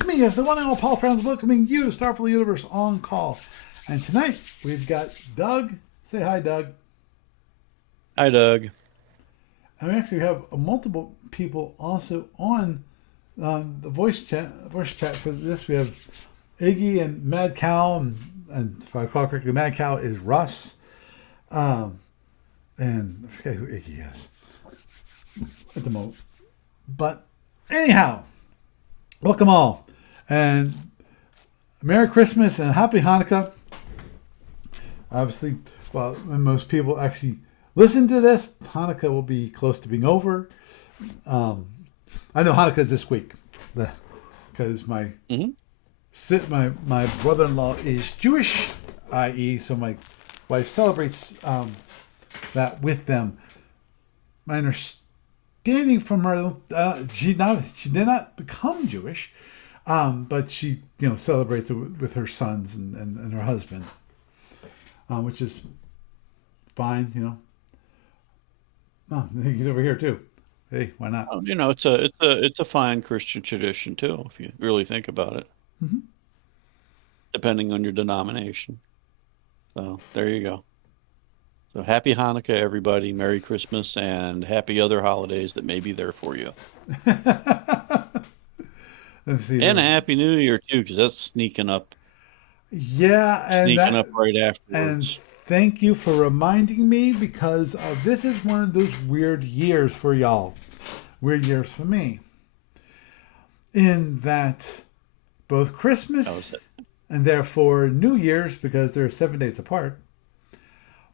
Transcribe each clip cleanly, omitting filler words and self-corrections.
It's me, it's the one and all Paul Franz, welcoming you to Starfleet Universe On Call. And tonight we've got Doug. Say hi, Doug. Hi, Doug. And we actually have multiple people also on the voice chat for this. We have Iggy and Mad Cow, and if I recall correctly, Mad Cow is Russ. And I forget who Iggy is at the moment. But anyhow, welcome all. And Merry Christmas and Happy Hanukkah. Obviously, well, when most people actually listen to this, Hanukkah will be close to being over. I know Hanukkah is this week because my brother-in-law is Jewish, i.e., so my wife celebrates that with them. My understanding from her, she did not become Jewish, but she celebrates it with her sons and her husband, which is fine. Oh, he's over here too. Hey, why not? It's a fine Christian tradition too, if you really think about it. Mm-hmm. Depending on your denomination. So there you go. So happy Hanukkah, everybody. Merry Christmas and happy other holidays that may be there for you. Let's see. And a happy New Year too, because that's sneaking up. Yeah, Sneaking up right and afterwards. thank you for reminding me, because this is one of those weird years for y'all. Weird years for me. In that both Christmas and therefore New Year's, because they're 7 days apart,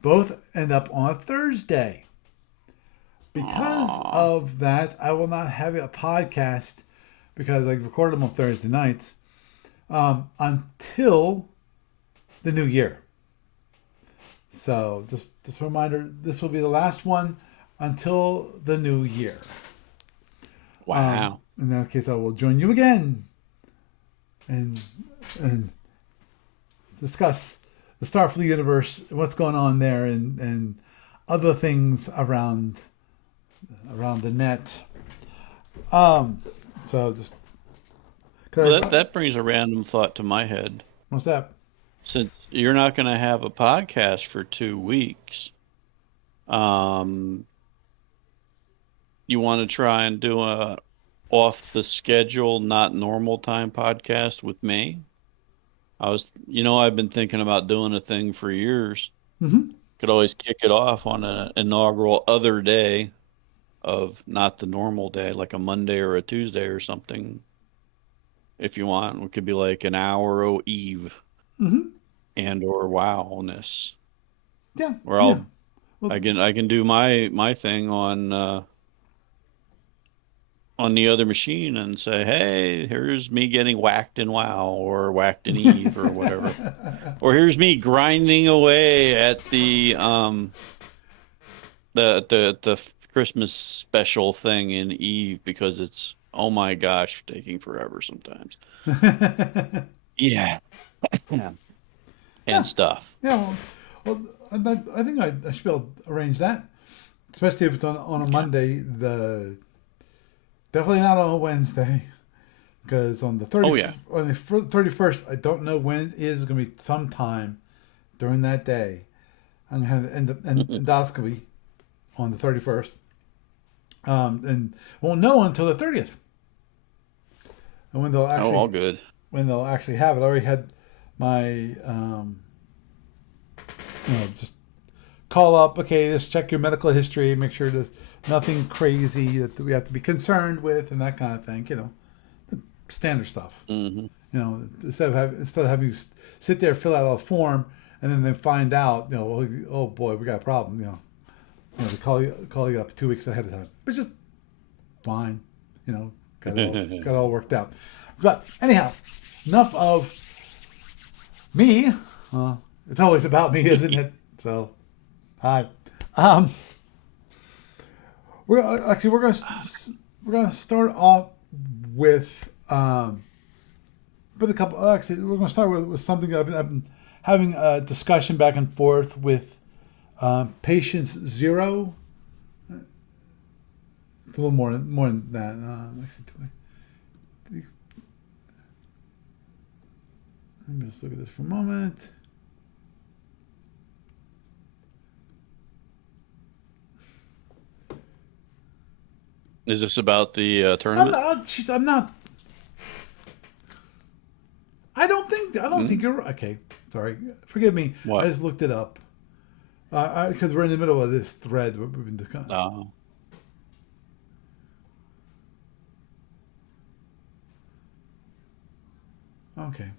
both end up on a Thursday. Because of that, I will not have a podcast, because I record them on Thursday nights, until the new year. So just a reminder, this will be the last one until the new year. Wow. In that case, I will join you again and discuss the Starfleet universe, what's going on there, and other things around the net. So just that brings a random thought to my head. What's that? Since you're not going to have a podcast for 2 weeks, you want to try and do a off the schedule, not normal time podcast with me? I've been thinking about doing a thing for years. Mm-hmm. Could always kick it off on an inaugural other day of not the normal day, like a Monday or a Tuesday or something. If you want, it could be like an hour o eve. Mm-hmm. And or wowness. Yeah. Or I can do my thing on the other machine and say, hey, here's me getting whacked in WoW or whacked in Eve or whatever. Or here's me grinding away at the Christmas special thing in Eve, because it's, oh my gosh, taking forever sometimes. Yeah. And stuff. Yeah. Well, I think I should be able to arrange that, especially if it's on a Monday. Definitely not on a Wednesday, because on the 31st, I don't know when it is. It's going to be sometime during that day. I'm going to have an endoscopy on the 31st, and won't know until the 30th. And when they'll actually, all good. When they'll actually have it, I already had my just call up, okay, just check your medical history, make sure there's nothing crazy that we have to be concerned with, and that kind of thing, the standard stuff. Mm-hmm. Instead of having you sit there, fill out a form, and then they find out, oh boy, we got a problem, they call you up 2 weeks ahead of time. It's just fine, got it all worked out. But anyhow, enough of me. It's always about me, isn't it? So, hi. We're gonna start off with a couple. Actually, we're gonna start with something I've been having a discussion back and forth with Patience Zero. It's a little more than that. Let me just look at this for a moment. Is this about the I'm tournament? not. I'm not. I don't think. I don't Hmm? think you're okay. Sorry, forgive me. I What? just looked it up because we're in the middle of this thread. We've been discussing. Uh, Okay,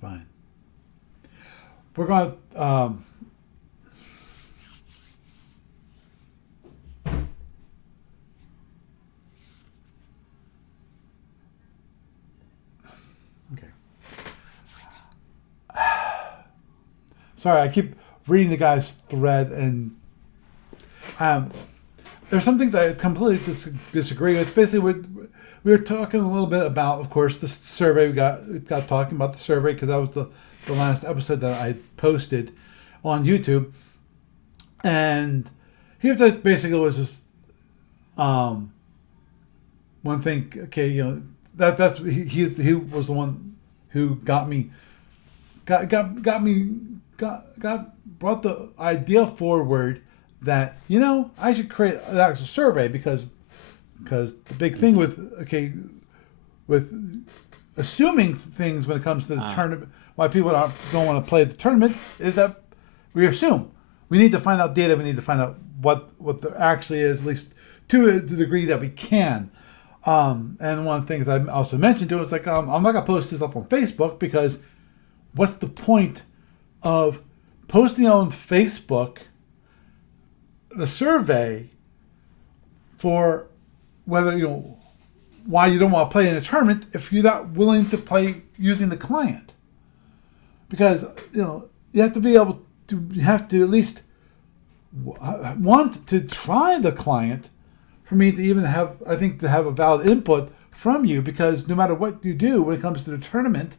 fine. We're going. Okay. Sorry, I keep reading the guy's thread, and um, there's some things I completely disagree with. Basically, we were talking a little bit about, of course, the survey. We got talking about the survey because that was the last episode that I posted on YouTube, and he just basically was just um, one thing. Okay, that's he was the one who got brought the idea forward that I should create an actual survey because the big thing mhm. with assuming things when it comes to the Ah, tournament, why people don't want to play the tournament is that we assume. We need to find out data. We need to find out what there actually is, at least to the degree that we can. And one of the things I also mentioned to him is like, I'm not gonna post this up on Facebook because what's the point of posting on Facebook the survey for whether why you don't want to play in a tournament if you're not willing to play using the client, because you have to be able to, you have to at least want to try the client for me to even have, I think, to have a valid input from you, because no matter what you do when it comes to the tournament,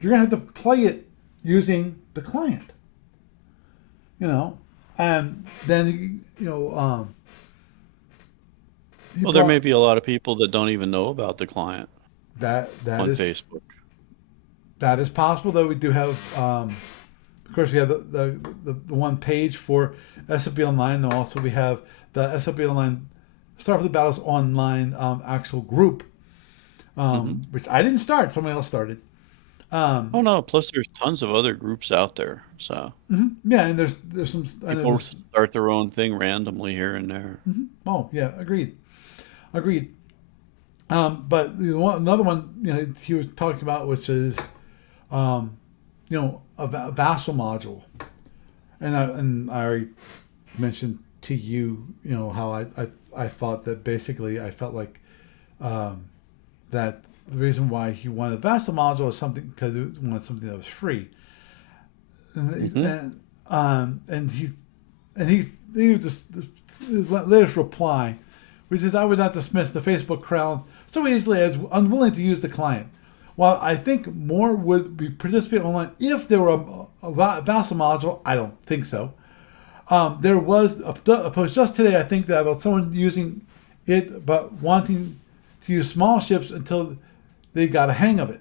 you're gonna have to play it using the client, and then he well, there may brought be a lot of people that don't even know about the client that on is Facebook. that is possible. Though we do have, of course, we have the one page for SFB Online, and also we have the SFB Online Start for the Battles Online actual group, Hmm. which I didn't start. Somebody else started. Oh Um, no! Plus, there's tons of other groups out there, so yeah, and there's some. I know people there's. start their own thing randomly here and there. Oh yeah, agreed. But another one, he was talking about, which is, a Vassal module, and I already mentioned to you, how I thought that basically I felt like that the reason why he wanted a Vassal module was something because he wanted something that was free, Hmm. and he was just his latest reply, which is, I would not dismiss the Facebook crowd so easily as unwilling to use the client. While I think more would be participate online if there were a Vassal module, I don't think so. There was a post just today, I think, that about someone using it but wanting to use small ships until they got a hang of it.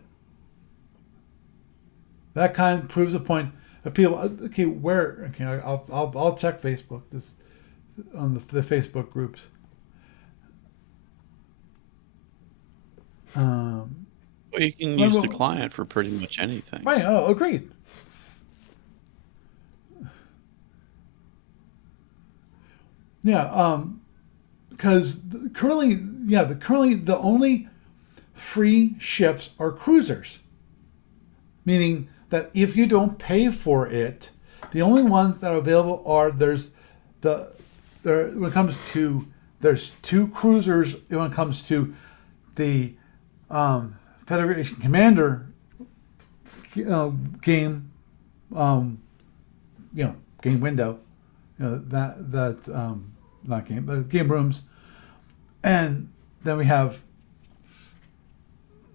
That kind of proves the point of people. Okay, where? Okay, I'll check Facebook this on the Facebook groups. Um, Well, you can use the right. client for pretty much anything. Oh, agreed. Yeah. Because currently the only free ships are cruisers, meaning that if you don't pay for it, the only ones that are available are the there when it comes to there's two cruisers when it comes to the Federation Commander game, um, game window, that not game, game rooms, and then we have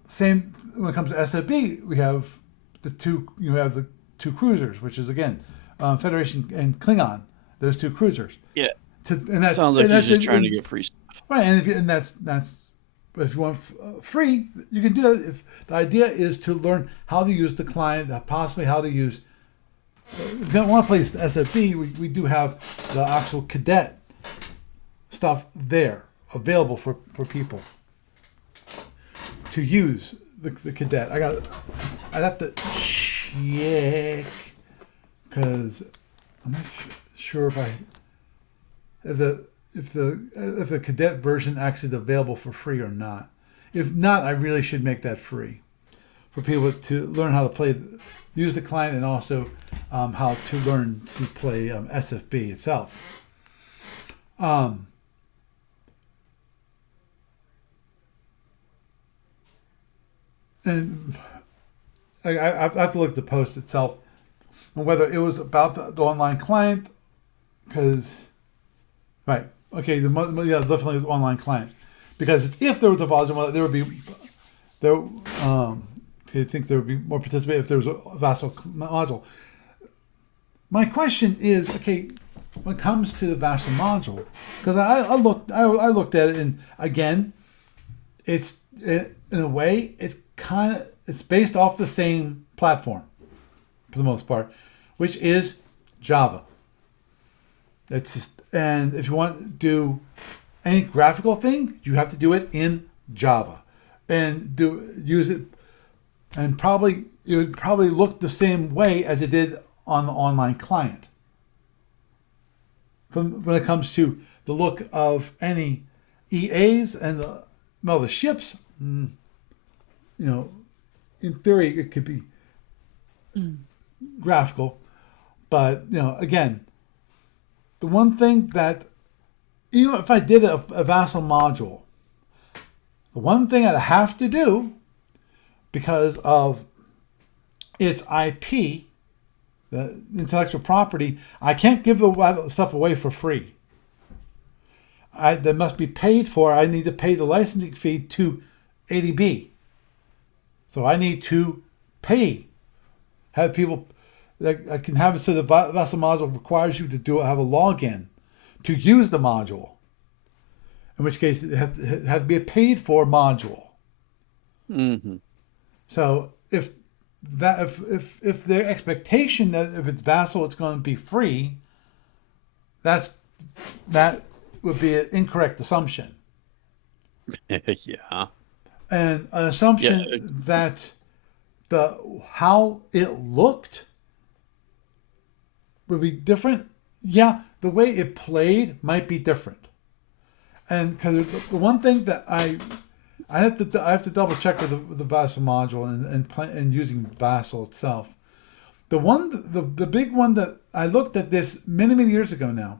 same when it comes to SFB, we have the two cruisers, which is again Federation and Klingon, those two cruisers. Yeah, And that sounds and like he's that's just trying to get free stuff. right, and that's But if you want free, you can do that. If the idea is to learn how to use the client, possibly how to use. If you don't want to play SFB, we do have the actual cadet stuff there available for people to use the cadet. I'd have to check because I'm not sure if the cadet version actually is available for free or not. If not, I really should make that free for people to learn how to use the client, and also how to learn to play SFB itself. And I have to look at the post itself and whether it was about the online client, because right, okay, definitely was online client, because if there was a volume, there would be I think there would be more participation if there was a Vassal module. My question is, okay, when it comes to the Vassal module, because I looked at it, and again, it's in a way it's based off the same platform for the most part, which is Java. It's just, and if you want to do any graphical thing, you have to do it in Java, and use it, and it would probably look the same way as it did on the online client. When it comes to the look of any EAs and the ships, in theory it could be graphical, but again, the one thing that, even if I did a Vassal module, the one thing I'd have to do, because of its IP, the intellectual property, I can't give the stuff away for free. That must be paid for. I need to pay the licensing fee to ADB. So I need to have people that I can have it, so the Vassal module requires you to have a login to use the module. In which case, it had to be a paid for module. Mm-hmm. So if the expectation that if it's Vassal, it's going to be free, that would be an incorrect assumption. Yeah. And an assumption that how it looked would be different. Yeah, the way it played might be different. And because the one thing that I have to double check with the Vassal module and using Vassal itself. The big one that I looked at this many years ago now.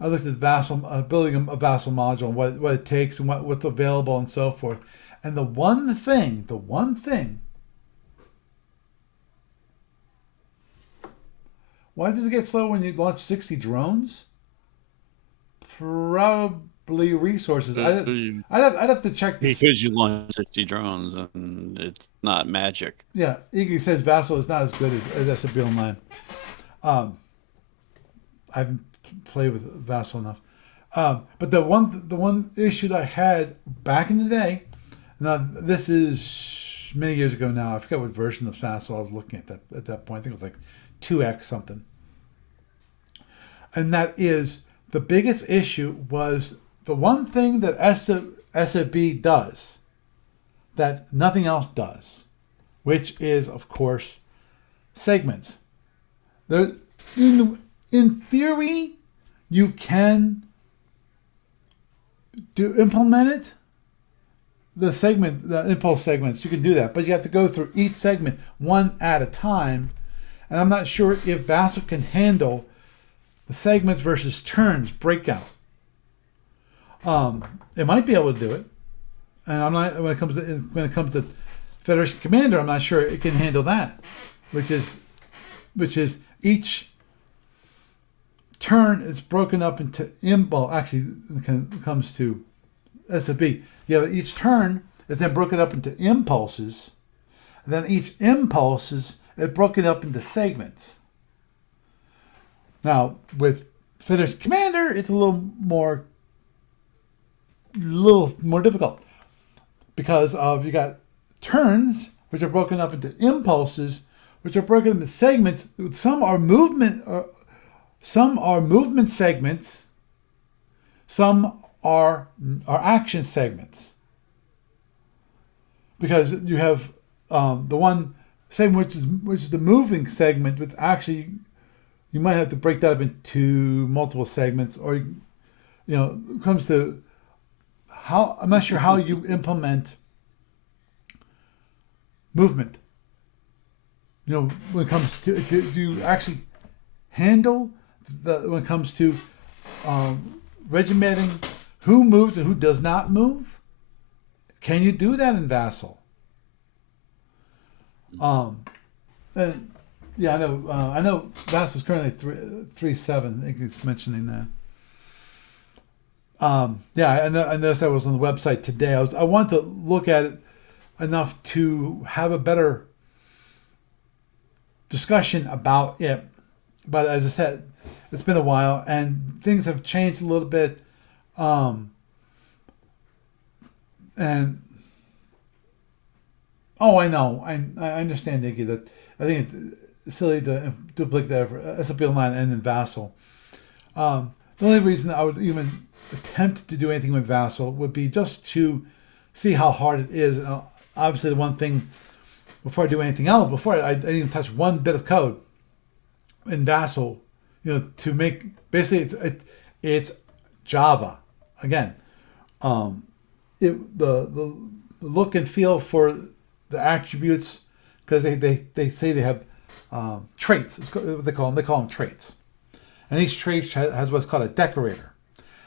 I looked at Vassal, building a Vassal module, and what it takes and what's available and so forth. And the one thing. Why does it get slow when you launch 60 drones? Probably resources. I'd have to check this. Because you launch 60 drones and it's not magic. Yeah, Iggy says Vassal is not as good as SFB Online. I haven't played with Vassal enough. But the one issue that I had back in the day, now this is many years ago now. I forget what version of Vassal I was looking at that point. I think it was like 2x something. And that is, the biggest issue was the one thing that SFB does that nothing else does, which is, of course, segments. In theory, you can implement it. The impulse segments, you can do that, but you have to go through each segment one at a time. And I'm not sure if Vassal can handle the segments versus turns breakout. It might be able to do it, and I'm not when it comes to Federation Commander. I'm not sure it can handle that, which is each turn is broken up into impulse. Actually, when it comes to SFB, each turn is then broken up into impulses, and then each impulses is broken up into segments. Now, with Federation Commander, it's a little more difficult. because of you got turns, which are broken up into impulses, which are broken into segments. Some are movement segments. Some are action segments. Because you have the one segment which is the moving segment, which actually you might have to break that up into multiple segments, or it comes to how I'm not sure how you implement movement. When it comes to do you actually handle when it comes to regimenting who moves and who does not move? Can you do that in Vassal? And yeah, I know Vassal is currently 3.7. I think it's mentioning that. Yeah, I noticed that was on the website today. I wanted to look at it enough to have a better discussion about it. But as I said, it's been a while and things have changed a little bit. And I know, I understand, Nikki, that I think it's silly to duplicate that for SPL9 and in Vassal. The only reason I would even attempt to do anything with Vassal would be just to see how hard it is. Obviously, the one thing before I do anything else, before I didn't even touch one bit of code in Vassal, to make basically it's Java again. The look and feel for the attributes, because they say they have traits. It's what they call them. They call them traits, and each trait has what's called a decorator.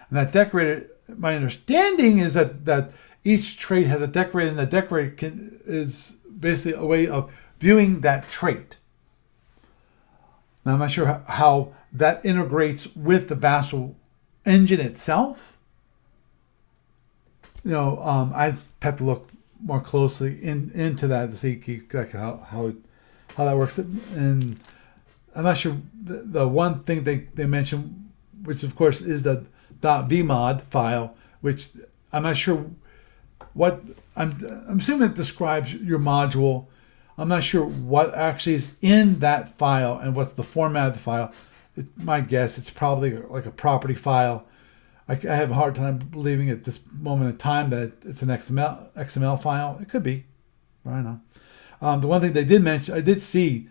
And that decorator, my understanding is that each trait has a decorator, and the decorator is basically a way of viewing that trait. Now, I'm not sure how that integrates with the Vassal engine itself. I'd have to look more closely into that to see how that works. And I'm not sure the one thing they mentioned, which of course is the .vmod file, which I'm not sure what I'm assuming it describes your module. I'm not sure what actually is in that file and what's the format of the file. My guess, it's probably like a property file. I have a hard time believing at this moment in time that it's an XML file. It could be. I don't know. The one thing they did mention, I did see,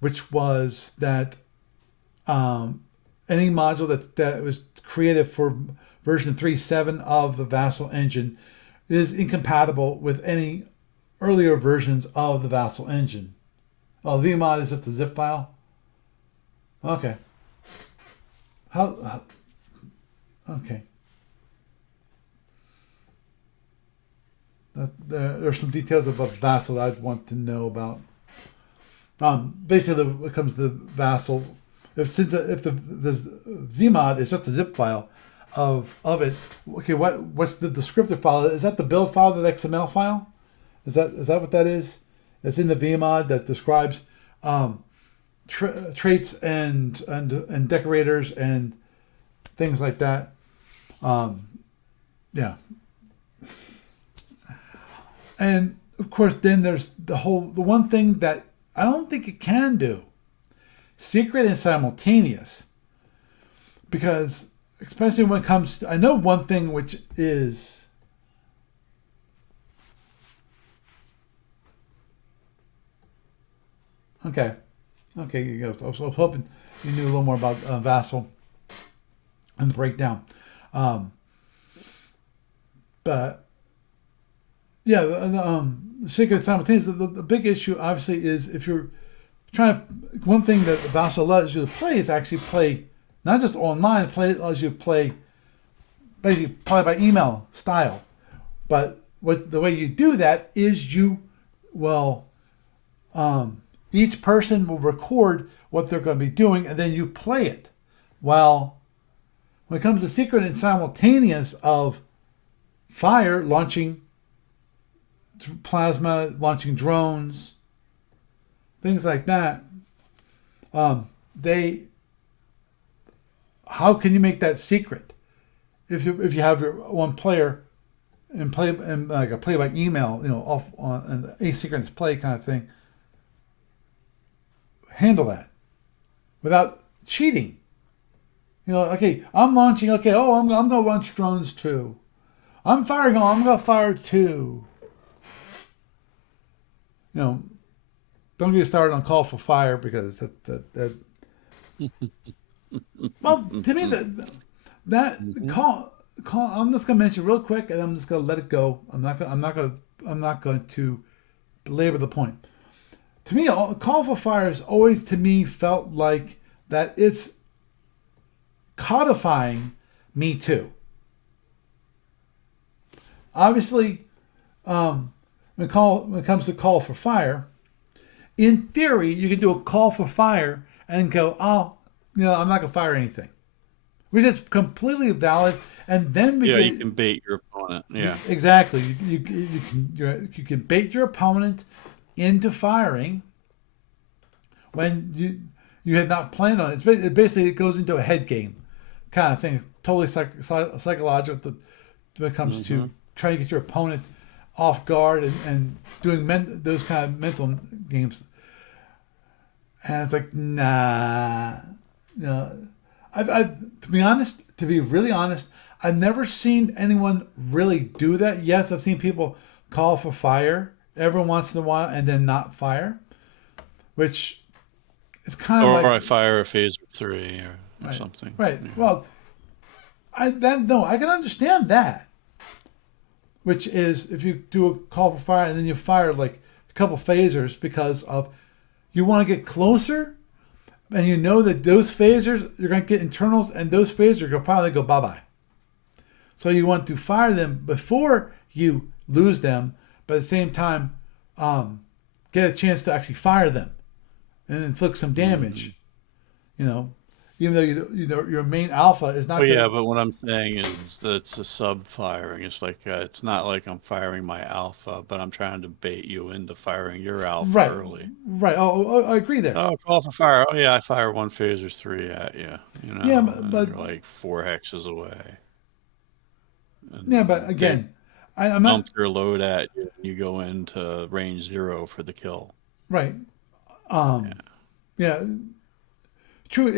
which was that any module that was created for version 3.7 of the Vassal engine is incompatible with any earlier versions of the Vassal engine. Oh, vmod is just a zip file? Okay. Okay. There's some details about Vassal I'd want to know about. Basically, when it comes to Vassal, if the Zmod is just a zip file of it, okay, what's the descriptor file? Is that the build file, that XML file? Is that what that is? It's in the vmod that describes traits and decorators and things like that. Yeah. And of course, then there's the one thing that I don't think it can do: secret and simultaneous. Because especially when it comes to, I know one thing which is okay. You go. I was hoping you knew a little more about Vassal and the breakdown. But yeah, the secret simultaneous. The big issue, obviously, is if you're trying to. One thing that Vassal allows you to play is actually play not just online. It allows you to play basically play by email style. But the way you do that is each person will record what they're going to be doing, and then you play it. Well, when it comes to secret and simultaneous of fire launching plasma, launching drones, things like that, how can you make that secret if you have your one player and play and like a play by email, off on an asynchronous play kind of thing, handle that without cheating. Okay, I'm launching. Okay, I'm gonna launch drones too. I'm firing. Oh, I'm gonna fire too. You know, don't get started on call for fire because that well, to me that Mhm. call. I'm just gonna mention real quick, and I'm just gonna let it go. I'm not going to belabor the point. To me, call for fire has always to me felt like that it's codifying Me Too. Obviously, when it comes to call for fire, in theory, you can do a call for fire and go, oh, I'm not gonna fire anything, which is completely valid. And then we Yeah, you get can bait your opponent. Yeah. exactly you can bait your opponent into firing when you had not planned on it. Basically, it goes into a head game kind of thing. It's totally psychological when it comes Hmm. to trying to get your opponent off guard and doing those kind of mental games. And it's like, nah, I to be really honest, I've never seen anyone really do that. Yes, I've seen people call for fire every once in a while and then not fire, which is kind of Or like, I fire a phaser three or right, something. right. Yeah. Well, I can understand that. Which is if you do a call for fire and then you fire like a couple phasers because of you want to get closer and you know that those phasers you're going to get internals and those phasers are going to probably go bye bye. So you want to fire them before you lose them, but at the same time, get a chance to actually fire them and inflict some Mhm. damage. You know, even though your main alpha is Oh not yeah, going but what I'm saying is that it's a sub firing. It's like it's not like I'm firing my alpha, but I'm trying to bait you into firing your to. alpha Right, early. right. Oh, I agree there. Oh, call for fire. Oh yeah, I fire one phaser three at you, Yeah, and you're like four hexes away, and but then they again, I'm dump not your load at you, and you go into range zero for the kill. right. Um, Yeah. yeah, true.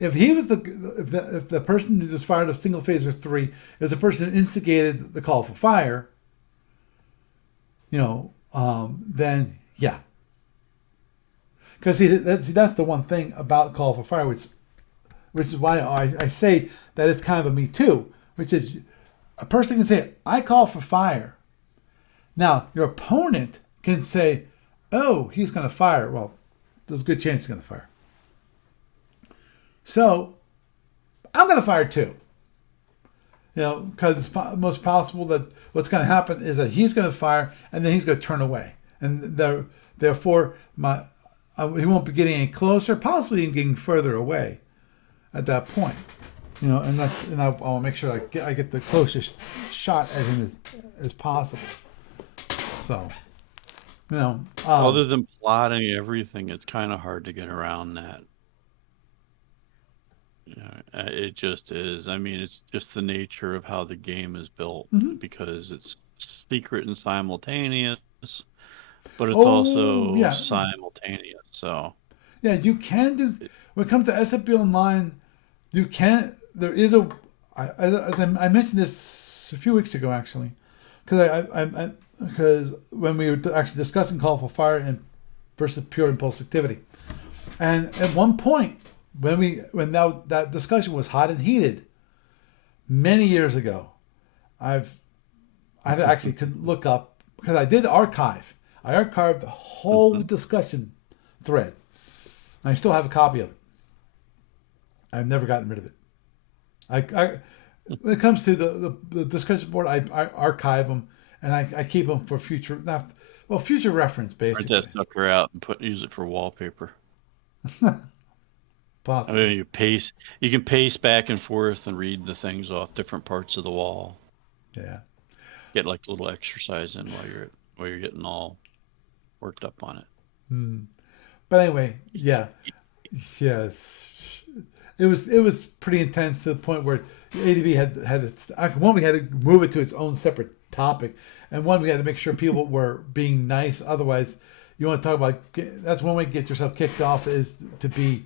If he was if the person who just fired a single phaser three is the person who instigated the call for fire, then yeah, because that's the one thing about call for fire, which is why I say that it's kind of a Me Too, which is a person can say I call for fire. Now your opponent can say, oh, he's going to fire. Well, there's a good chance he's going to fire. So I'm going to fire too. Because it's most possible that what's going to happen is that he's going to fire and then he's going to turn away, and therefore he won't be getting any closer, possibly even getting further away at that point. I'll make sure I get the closest shot at him as possible. So, you know, um, Other than plotting everything, it's kind of hard to get around that. It just is. I mean, it's just the nature of how the game is built mhm. because it's secret and simultaneous, but it's Oh also yeah, simultaneous. So, yeah. You can do it, when it comes to SFB Online. You can. There is a. I mentioned this a few weeks ago actually, because when we were actually discussing call for fire and versus pure impulse activity, and at one point when that discussion was hot and heated many years ago, I've I actually could look up because I did archive. I archived the whole Mhm. discussion thread. I still have a copy of it. I've never gotten rid of it. I when it comes to the discussion board, I archive them and I keep them for future not well future reference Print that basically, sucker out and use it for wallpaper. I possibly. mean, you can pace back and forth and read the things off different parts of the wall. Yeah. Get like a little exercise in while you're getting all worked up on it. Hmm. But anyway, yeah, yes. It was pretty intense to the point where ADB had its one. We had to move it to its own separate topic, and one we had to make sure people were being nice. Otherwise, you want to talk about that's one way to get yourself kicked off is to be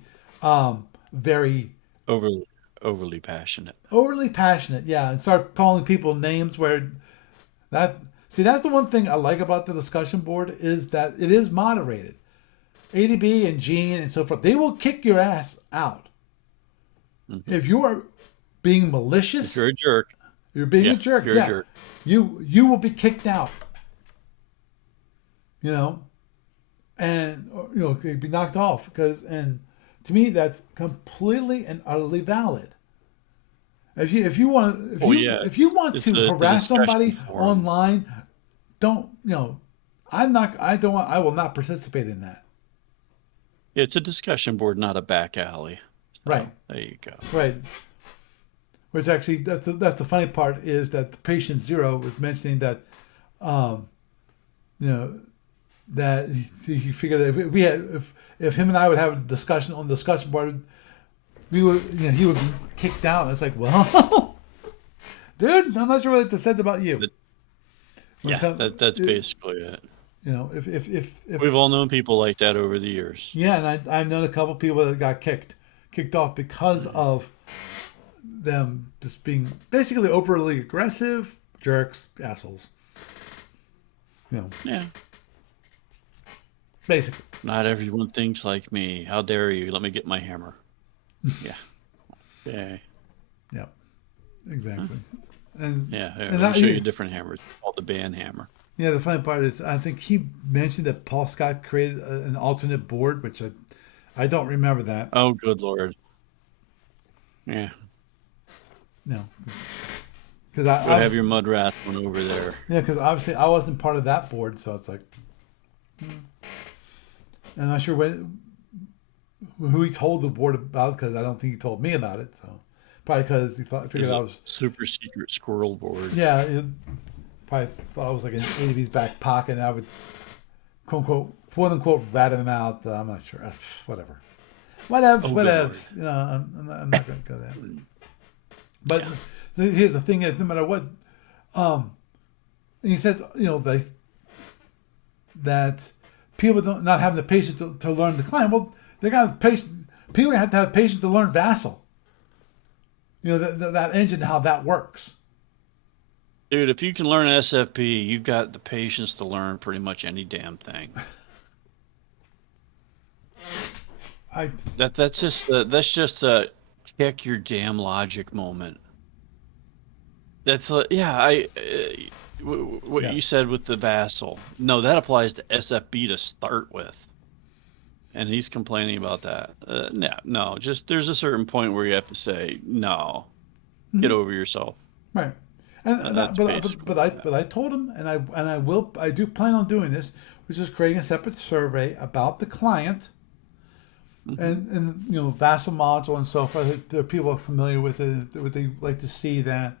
very Overly, overly passionate. overly passionate. Yeah, and start calling people names where that. See, that's the one thing I like about the discussion board is that it is moderated. ADB and Gene and so forth, they will kick your ass out. Mm-hmm. If you are being If malicious, you're a jerk, you're being yeah, a jerk. you're a Yeah, jerk. you will be kicked out. You know, and could be knocked off and to me that's completely and utterly valid. If you want Oh yeah, if you want it's to the harass discussion somebody forum. online, don't I will not participate in that. It's a discussion board, not a back alley. Right, So there you go. right. Which actually that's the funny part is that the patient zero was mentioning that um, you know that he figured that if we had if him and I would have a discussion on the discussion board, we would he would be kicked out. And it's like, well, dude, I'm not sure what it said about you. But, When it yeah, comes, that's basically it. if We've all known people like that over the years. yeah, and I've known a couple people that got kicked off because of them just being basically overly aggressive jerks, assholes. Yeah, Basically. not everyone thinks like me. How dare you? Let me get my hammer. Yeah. Okay. Yep. Exactly. And Yeah, here, and let that, me show you a different hammer. It's called the band hammer. yeah, the funny part is I think he mentioned that Paul Scott created an alternate board, which I don't remember that. Oh, good Lord. Yeah. No, because I, Go I have was, your mud rat one over there. yeah, because obviously I wasn't part of that board, so it's like, I'm not sure who he told the board about because I don't think he told me about it. So probably because figured There's I a was super secret squirrel board. yeah, probably thought I was like in ADV's back pocket, and I would quote unquote rat him out. I'm not sure, whatever, Oh, good Lord. whatevs. I'm not going to go there. But Yeah. here's the thing: is no matter what, he said, that people don't not having the patience to learn the client. Well, they got have patience. People have to have patience to learn Vassal. That engine, how that works. Dude, if you can learn SFP, you've got the patience to learn pretty much any damn thing. I That's just a check your damn logic moment. That's yeah. What yeah. you said with the Vassal. No, that applies to SFB to start with, and he's complaining about that. No. Just there's a certain point where you have to say no. Get over yourself. Right. And That's basically that. but I told him, and I do plan on doing this, which is creating a separate survey about the client Hmm. and Vassal module and so forth. There are people familiar with it. Would they like to see that?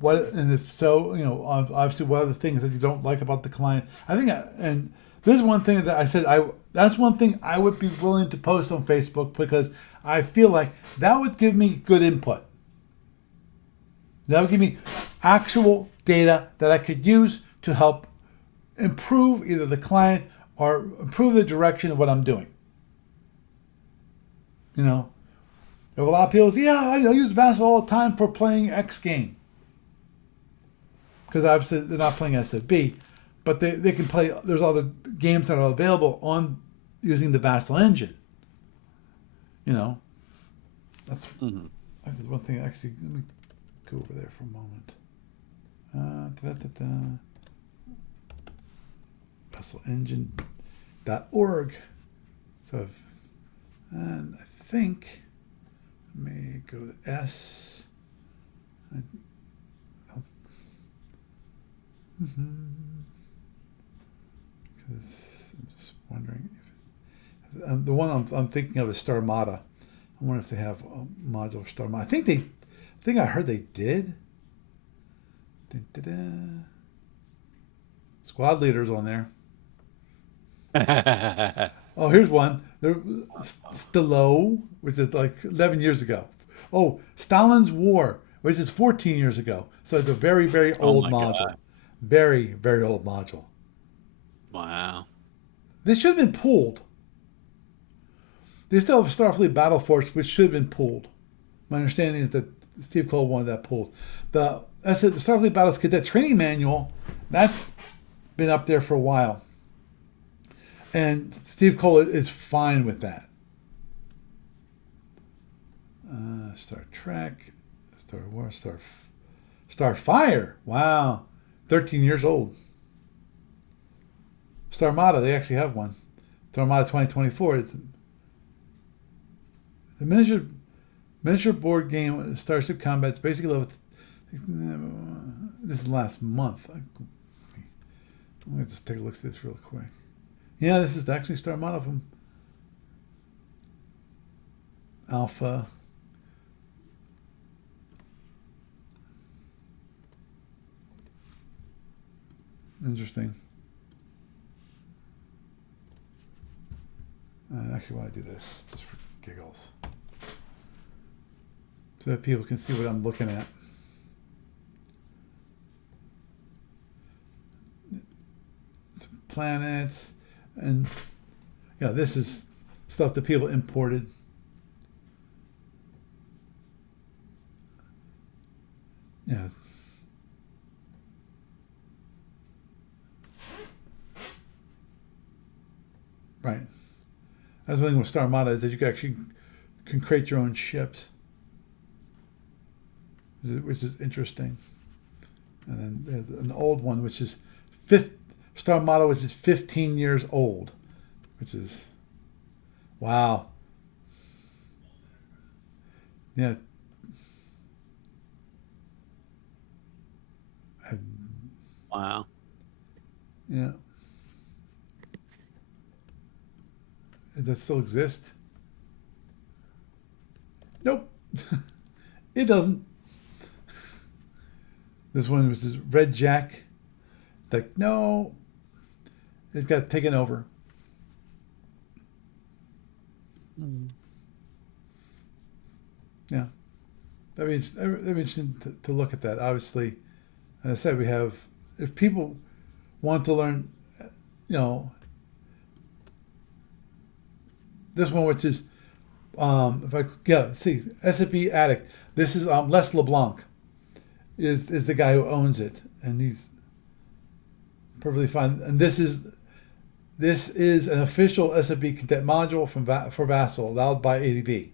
What and if so, obviously, what are the things that you don't like about the client? I think, and this is one thing that I said that's one thing I would be willing to post on Facebook because I feel like that would give me good input. That would give me actual data that I could use to help improve either the client or improve the direction of what I'm doing. If a lot of people say, yeah, I use Vassal all the time for playing X game. Because obviously they're not playing SFB, but they can play, there's other games that are available on using the Vassal Engine. That's, Hmm. that's one thing, actually, let me go over there for a moment. VassalEngine.org. And I think, let me go to S. Because I'm just wondering if the one I'm thinking of is Starmada. I wonder if they have a module for Starmada. I think I heard they did. Da-da-da. Squad leaders on there. Oh, here's one. Stilo, which is like 11 years ago. Oh, Stalin's War, which is 14 years ago. So it's a very, very Oh old my module. God. Very, very old module. Wow. This should have been pooled. They still have Starfleet Battle Force, which should have been pooled. My understanding is that Steve Cole wanted that pulled. I said the Starfleet Battles Cadet Training Manual, that's been up there for a while. And Steve Cole is fine with that. Star Trek, Star Wars, Starfire. Wow. 13 years old. Starmada, they actually have one. Starmada 2024. It's the miniature board game Starship Combat. It's basically level. This is last month. Let me just take a look at this real quick. Yeah, this is actually Starmada from Alpha. Interesting. I actually want to do this just for giggles, so that people can see what I'm looking at. Planets, and this is stuff that people imported. Yeah. Right. That's the thing with Starmada is that you can create your own ships, which is interesting. And then an old one, which is Starmada, which is 15 years old, which is wow. Yeah. Wow. Yeah. Does that still exist? Nope. It doesn't. This one was just Red Jack. Like, no. It got taken over. Mm. Yeah. That'd be interesting to look at that. Obviously, as I said, we have, if people want to learn, this one, which is, see, S&P Addict. This is Les LeBlanc is the guy who owns it, and he's perfectly fine. And this is an official S&P Cadet module for Vassal, allowed by ADB,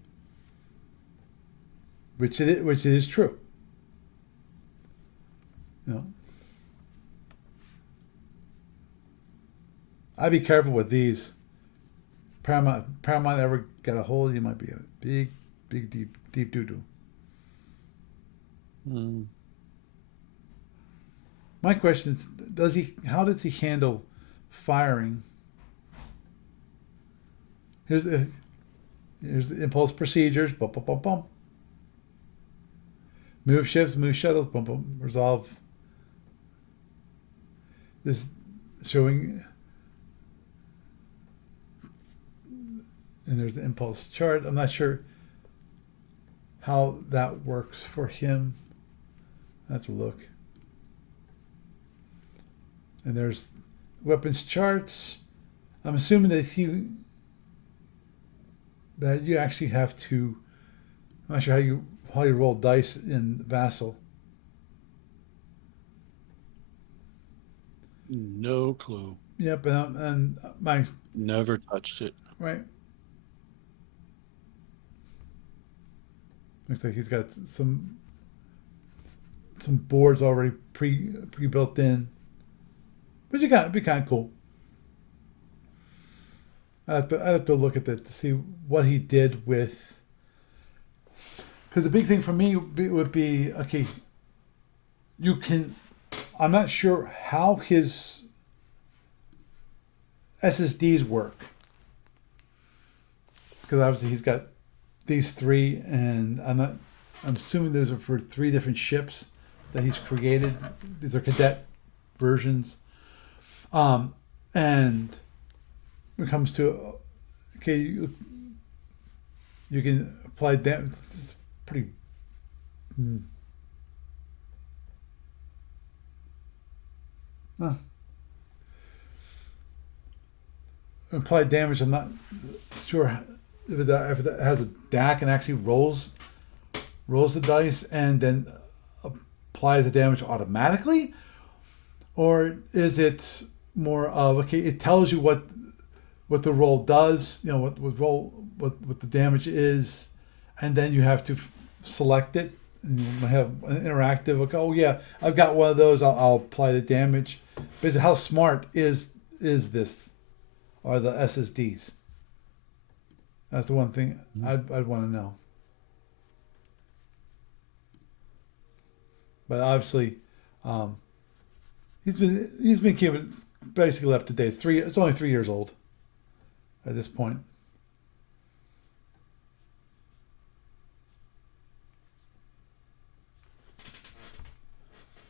which it is true. I'd be careful with these. Paramount ever got a hold, you might be a big, deep doo-doo. Mm. My question is, how does he handle firing? Here's the impulse procedures. Bum, bum, bum, bum. Move ships, move shuttles. Bum, bum. Resolve. This showing. And there's the impulse chart. I'm not sure how that works for him. Let's look. And there's weapons charts. I'm assuming that you actually have to. I'm not sure how you roll dice in Vassal. No clue. Yep, and my Never touched it. right. Looks like he's got some boards already pre-built in, but it'd be kind of cool. I'd have to look at that to see what he did with. Because the big thing for me would be, okay, you can. I'm not sure how his SSDs work, because obviously he's got these three, and I'm assuming those are for three different ships that he's created. These are cadet versions. And when it comes to, okay, you can apply pretty. Mm, uh, Implied damage. I'm not sure if it has a DAC and actually rolls the dice and then applies the damage automatically, or is it more of okay? It tells you what the roll does. You know what the damage is, and then you have to select it. And you have an interactive. Okay, oh yeah, I've got one of those. I'll apply the damage. Basically, how smart is this? Are the SSDs? That's the one thing I'd want to know. But obviously, he's been keeping basically up to date. It's only 3 years old at this point.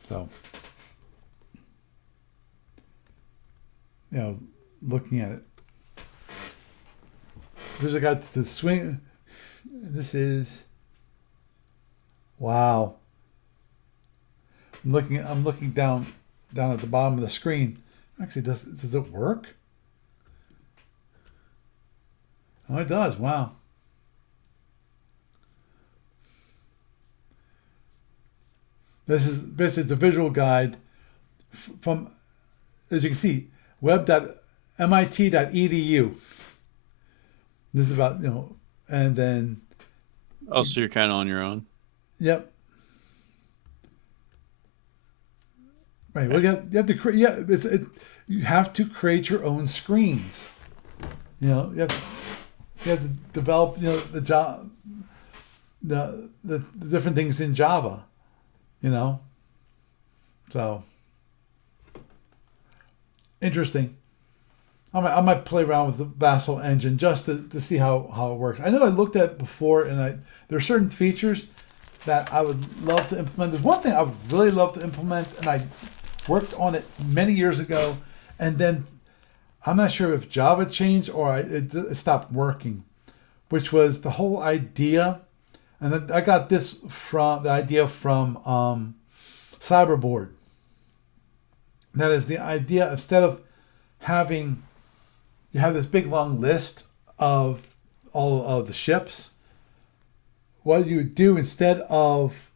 So, looking at it. There's a guy to swing. This is wow. I'm looking down at the bottom of the screen. Actually, does it work? Oh, it does. Wow. This is basically the visual guide from, as you can see, web.mit.edu. This is about, and then. Oh, so you're kind of on your own. Yep. Right. Well, you have to create. Yeah, you have to create your own screens. You have to develop. The job, the different things in Java. So interesting. I might play around with the Vassal Engine just to see how it works. I know I looked at it before, and there are certain features that I would love to implement. There's one thing I would really love to implement, and I worked on it many years ago, and then I'm not sure if Java changed or it stopped working, which was the whole idea, and I got the idea from Cyberboard. That is the idea, instead of you have this big long list of all of the ships. What you would do instead of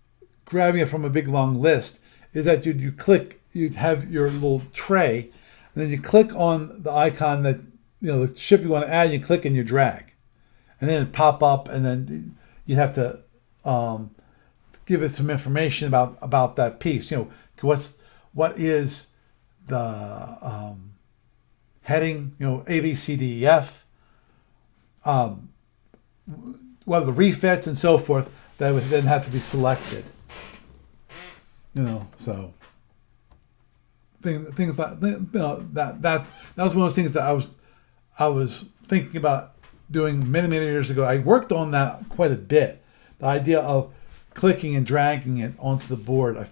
grabbing it from a big long list is that you'd have your little tray, and then you click on the icon that, the ship you want to add, and you click and you drag. And then it pop up, and then you have to give it some information about that piece. What is the heading, A, B, C, D, E, F, what are the refits and so forth that would then have to be selected. So things like that was one of those things that I was thinking about doing many years ago. I worked on that quite a bit. The idea of clicking and dragging it onto the board.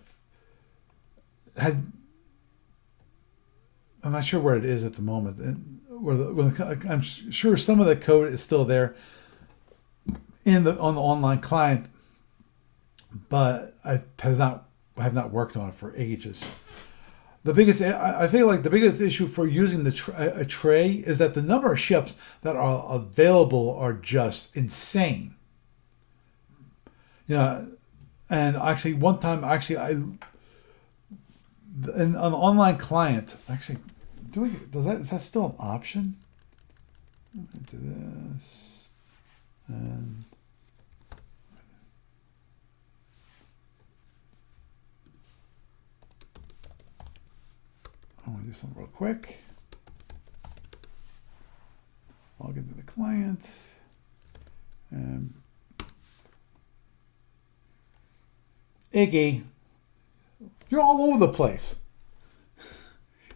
I'm not sure where it is at the moment, and I'm sure some of the code is still there on the online client, but I have not worked on it for ages. I feel like the biggest issue for using a tray is that the number of ships that are available are just insane. And actually one time on an online client, actually, is that still an option? I'm going to do this, and I want to do something real quick. Log into the client, and Iggy, you're all over the place.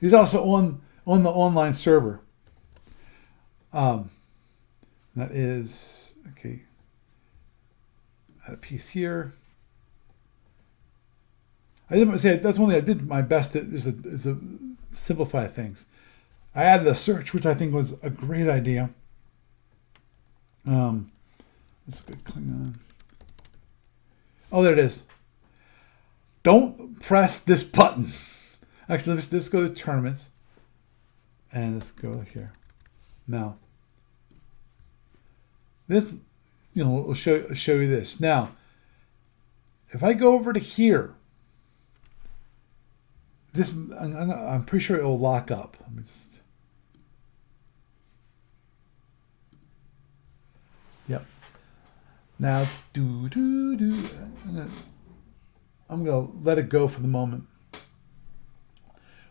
He's also on the online server. That is okay. Add a piece here. I didn't say that's one thing I did my best to simplify things. I added a search, which I think was a great idea. Let's go Klingon. Oh, there it is. Don't press this button. Actually, let's go to tournaments. And let's go here. Now, this, will show you this. Now, if I go over to here, this I'm pretty sure it will lock up. Let me just. Yep. Now, I'm gonna let it go for the moment,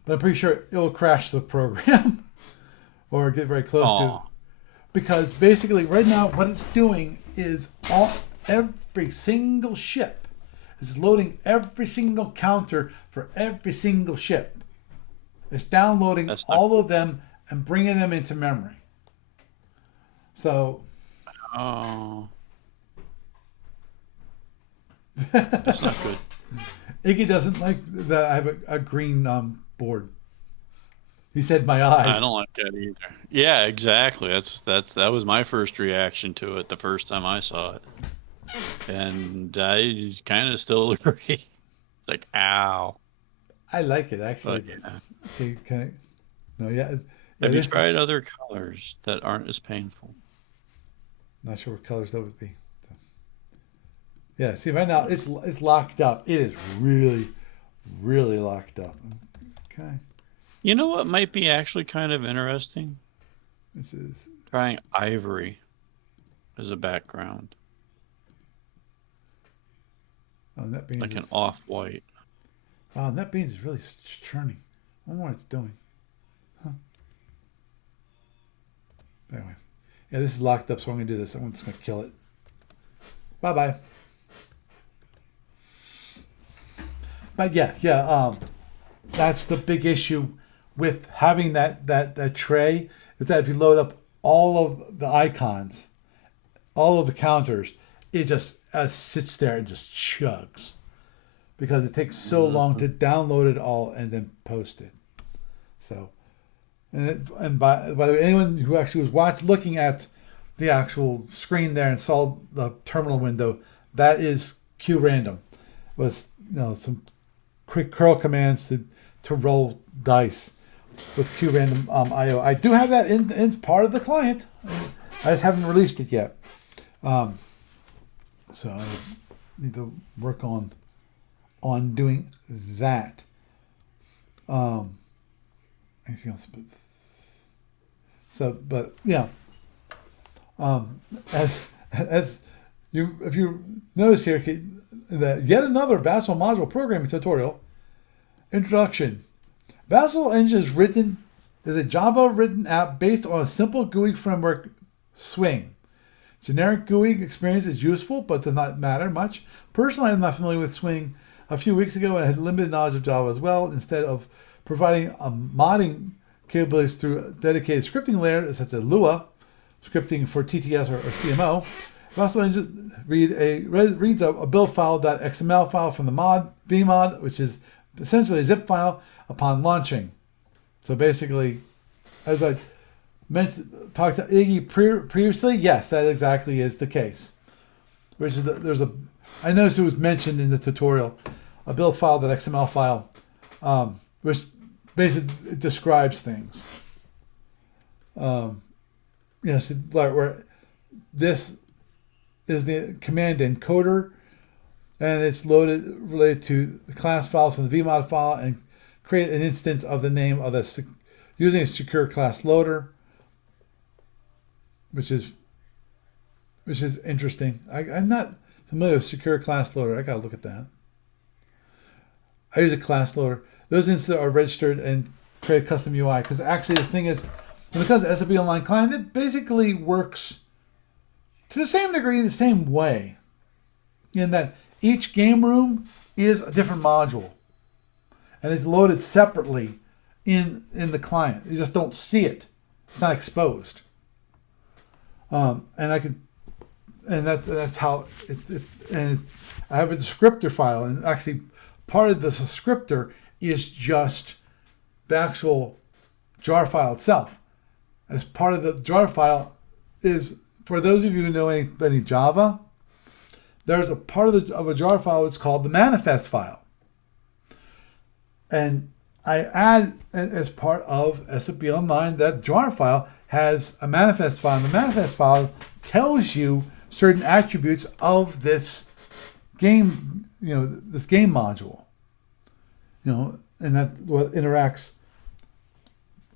but I'm pretty sure it will crash the program or get very close to. Because basically, right now, what it's doing is every single ship is loading every single counter for every single ship. It's downloading all of them and bringing them into memory. So. Oh. That's not good. Iggy doesn't like that I have a green board. He said my eyes. I don't like that either. Yeah, exactly. That was my first reaction to it the first time I saw it. And I kind of still agree. It's like, ow. I like it, actually. But, yeah. Okay, can I? No, yeah. Have you tried other colors that aren't as painful? Not sure what colors that would be. So. Yeah, see, right now it's locked up. It is really, really locked up. Okay. You know what might be actually kind of interesting? Which is trying ivory as a background. Oh, NetBeans like an off-white. Wow, NetBeans is really churning. I wonder what it's doing. Huh. Anyway. Yeah, this is locked up, so I'm going to do this. I'm just going to kill it. Bye-bye. But yeah. That's the big issue with having that tray, is that if you load up all of the icons, all of the counters, it just sits there and just chugs. Because it takes so long to download it all and then post it. So, and by the way, anyone who actually was looking at the actual screen there and saw the terminal window, that is QRandom. Was some quick curl commands to roll dice with QRandom IO. I do have that in part of the client. I just haven't released it yet. So I need to work on doing that. Anything else? But yeah. As if you notice here, that yet another Vassal module programming tutorial. Introduction. Vassal Engine is a Java-written app based on a simple GUI framework, Swing. Generic GUI experience is useful, but does not matter much. Personally, I'm not familiar with Swing. A few weeks ago, I had limited knowledge of Java as well. Instead of providing modding capabilities through a dedicated scripting layer, such as Lua, scripting for TTS or CMO, Vassal Engine reads a build file.xml file from the vmod, which is essentially a zip file, upon launching. So basically, as I talked to Iggy previously, yes, that exactly is the case. Which is I noticed it was mentioned in the tutorial, a build file.xml file, which basically describes things. Yes, where this is the command encoder, and it's related to the class files from the vmod file, and create an instance of the name of using a secure class loader, which is interesting. I'm not familiar with secure class loader. I gotta look at that. I use a class loader. Those instances are registered and create a custom UI, because actually the thing is, because of SAP Online Client, it basically works to the same degree, the same way, in that each game room is a different module, and it's loaded separately in the client. You just don't see it; it's not exposed. And that's how it's. And I have a descriptor file, and actually, part of the descriptor is just the actual jar file itself. As part of the jar file is, for those of you who know any Java, there's a part of a jar file that's called the manifest file. And I add as part of SOP Online that jar file has a manifest file. And the manifest file tells you certain attributes of this game, this game module, and that what interacts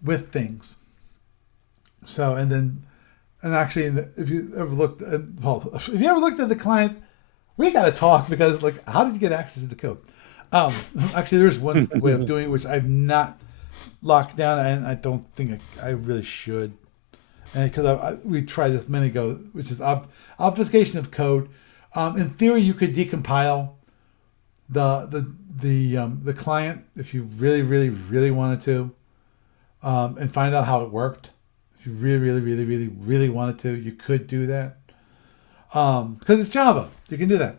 with things. So, and actually, if you ever looked at the client, we got to talk because, like, how did you get access to the code? Actually, there's one way of doing it, which I've not locked down, and I don't think I really should. And because we tried this a minute ago, which is obfuscation of code. In theory, you could decompile the client if you really, really, really wanted to, and find out how it worked. If you really, really, really, really, really wanted to, you could do that. Because it's Java, you can do that.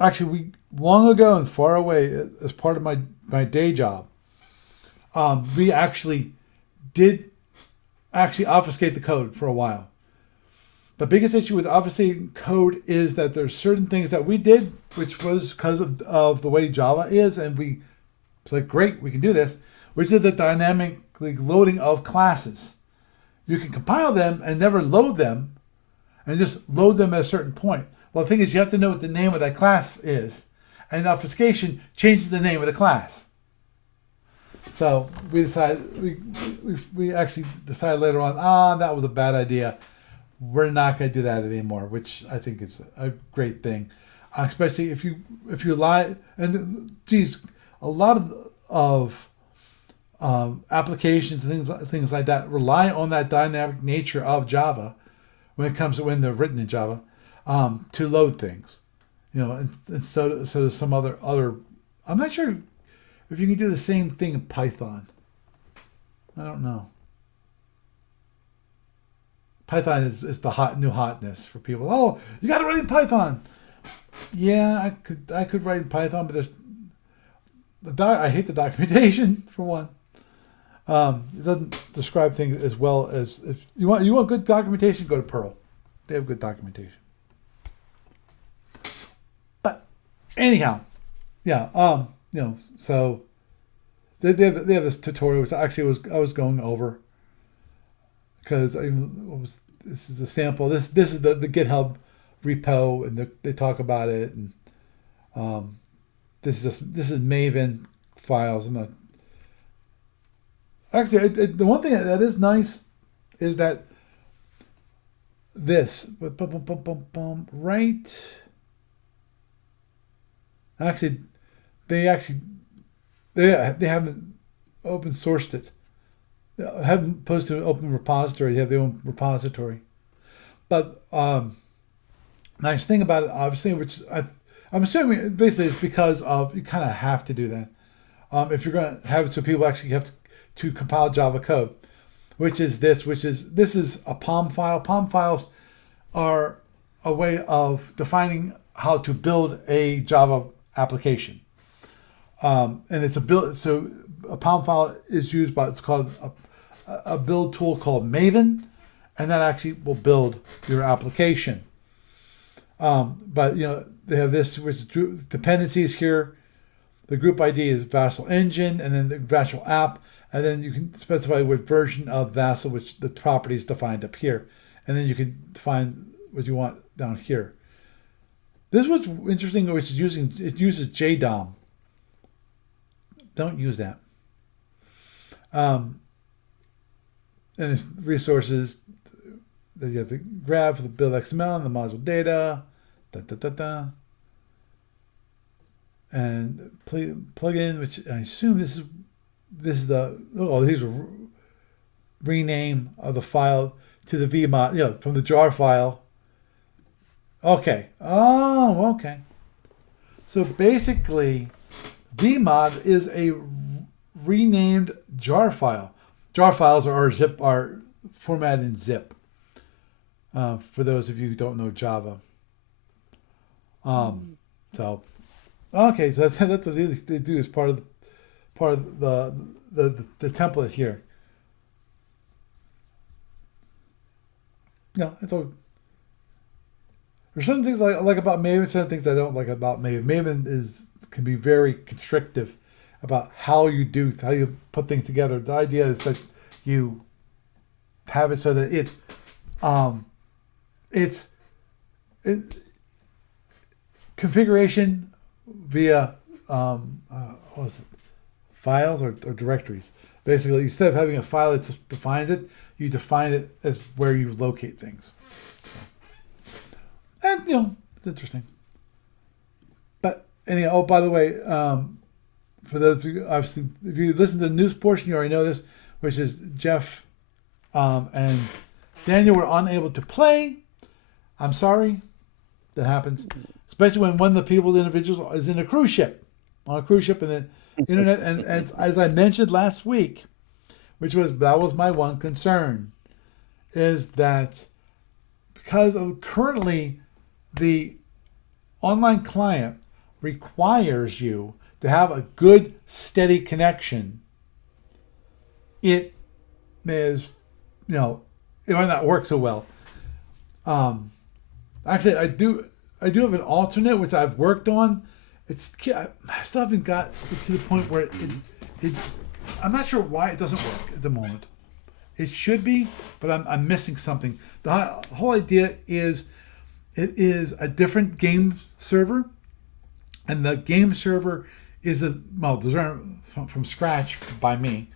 Actually, we long ago and far away, as part of my day job, we actually did obfuscate the code for a while. The biggest issue with obfuscating code is that there's certain things that we did, which was because of the way Java is, and we was like, great, we can do this, which is the dynamic loading of classes. You can compile them and never load them, and just load them at a certain point. Well, the thing is, you have to know what the name of that class is, and obfuscation changes the name of the class. So we decided, we actually decided later on, that was a bad idea. We're not going to do that anymore, which I think is a great thing, especially if you lie. And geez, a lot of applications and things like that rely on that dynamic nature of Java when they're written in Java to load things, and so there's some other. I'm not sure if you can do the same thing in Python. I don't know. Python is the new hotness for people. Oh, you got to write in Python. Yeah, I could write in Python, but I hate the documentation for one. It doesn't describe things as well as if you want good documentation, go to Perl. They have good documentation. But anyhow, yeah, so they have this tutorial which actually I was going over because this is a sample. This is the GitHub repo, and they talk about it, and this is Maven files. I'm not actually the one thing that is nice is that this right. Actually, they haven't open sourced it. They haven't posted an open repository. They have their own repository. But nice thing about it, obviously, which I'm assuming basically it's because of you kind of have to do that if you're going to have it so people actually have to compile Java code, which is a POM file. POM files are a way of defining how to build a Java application. And it's a build. So a POM file is used by, it's called a build tool called Maven, and that actually will build your application. But they have this, which dependencies here. The group ID is Vassal Engine, and then the Vassal app, and then you can specify what version of Vassal, which the property is defined up here, and then you can define what you want down here. This was interesting, which is it uses JDOM. Don't use that. And it's resources that you have to grab for the build XML and the module data. And plug in, which I assume this is these are rename of the file to the vmod, from the jar file. Okay. Oh, okay. So basically, vmod is a renamed jar file. Jar files are formatted in zip. For those of you who don't know Java. So that's what they do as part of the template here. No, it's all. There's some things I like about Maven, some things I don't like about Maven. Maven can be very constrictive about how you put things together. The idea is that you have it so that um, it's it, configuration via what was it? Files or directories. Basically, instead of having a file that just defines it, you define it as where you locate things. And, it's interesting. But anyhow, oh, by the way, for those who obviously, if you listen to the news portion, you already know this, which is Jeff and Daniel were unable to play. I'm sorry. That happens. Especially when one of the people, the individuals, is in a cruise ship. On a cruise ship and the internet. And as I mentioned last week, that was my one concern, is that because of currently the online client requires you to have a good, steady connection, it is, it might not work so well. Actually, I do have an alternate which I've worked on. I still haven't got to the point where it I'm not sure why it doesn't work at the moment. It should be, but I'm missing something. The whole idea is it is a different game server, and the game server is designed from scratch by me,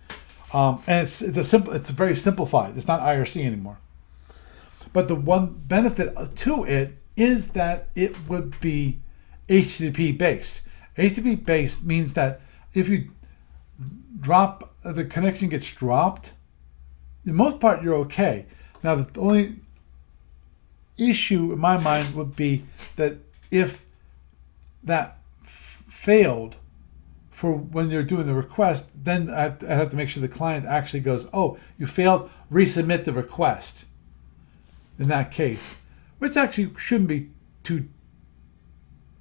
and it's very simplified. It's not IRC anymore. But the one benefit to it is that it would be HTTP based. HTTP based means that if you the connection gets dropped, the most part you're okay. Now the only issue in my mind would be that if that failed for when you're doing the request, then I have to make sure the client actually goes, oh, you failed, resubmit the request in that case, which actually shouldn't be too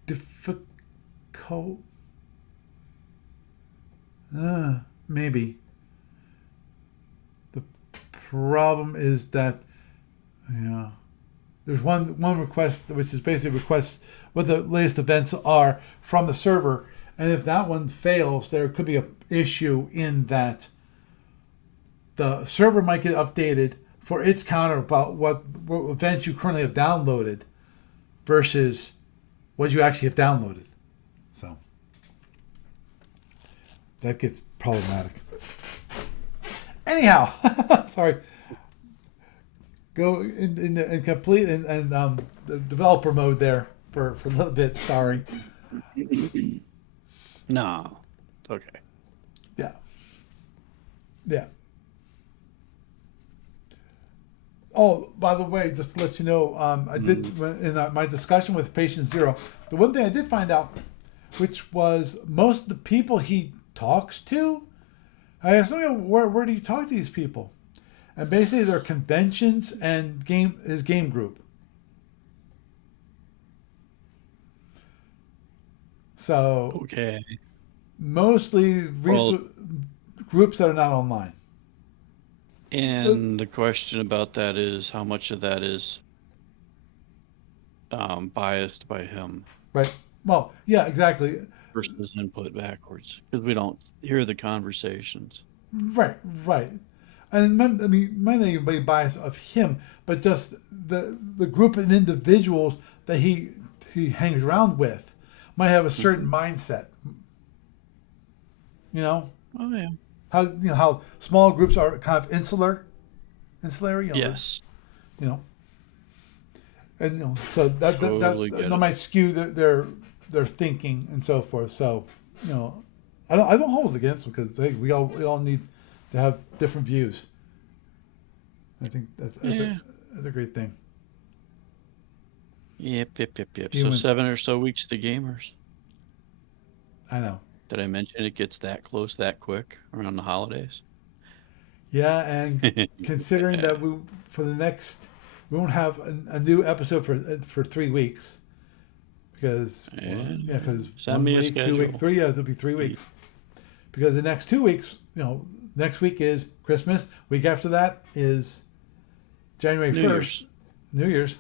difficult. Maybe. The problem is that, there's one request which is basically requests what the latest events are from the server, and if that one fails, there could be an issue in that the server might get updated for its counter about what events you currently have downloaded versus what you actually have downloaded. So that gets problematic. Anyhow, sorry. Go in complete and the developer mode there for a little bit. Sorry. No, it's okay. Yeah. Yeah. Oh, by the way, just to let you know, I did in my discussion with Patient Zero, the one thing I did find out, which was most of the people he talks to, I asked him, where do you talk to these people? And basically, they're conventions and his game group. So, Okay. mostly groups that are not online. And the question about that is how much of that is biased by him Right. Well, yeah, exactly. versus input backwards, because we don't hear the conversations. Right, right. And I mean, might not even be bias of him, but just the group of individuals that he hangs around with might have a certain mindset. Oh yeah. How small groups are kind of insular. Yes. And so that Totally that get it. might skew their thinking and so forth. So I don't hold it against them because hey, we all need to have different views. I think that's a great thing. Yep. So Even 7 or so weeks to gamers. I know. Did I mention it gets that close that quick around the holidays? Yeah, and considering that we won't have a new episode for 3 weeks because because Send 1 me a week, 2 schedule. weeks, 3 it'll be 3 weeks because the next 2 weeks next week is Christmas. Week after that is January 1st, New Year's,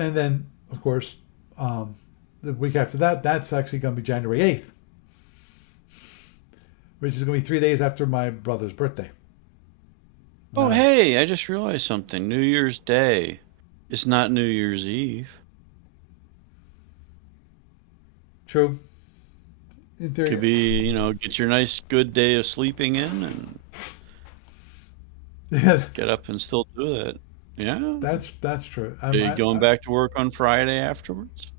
And then, of course, the week after that, that's actually going to be January 8th, which is going to be 3 days after my brother's birthday. Oh, Now, hey, I just realized something. New Year's Day. It's not New Year's Eve. true. In theory, Could be, get your nice good day of sleeping in and yeah, get up and still do it. Yeah. that's true. Are you going back to work on Friday afterwards?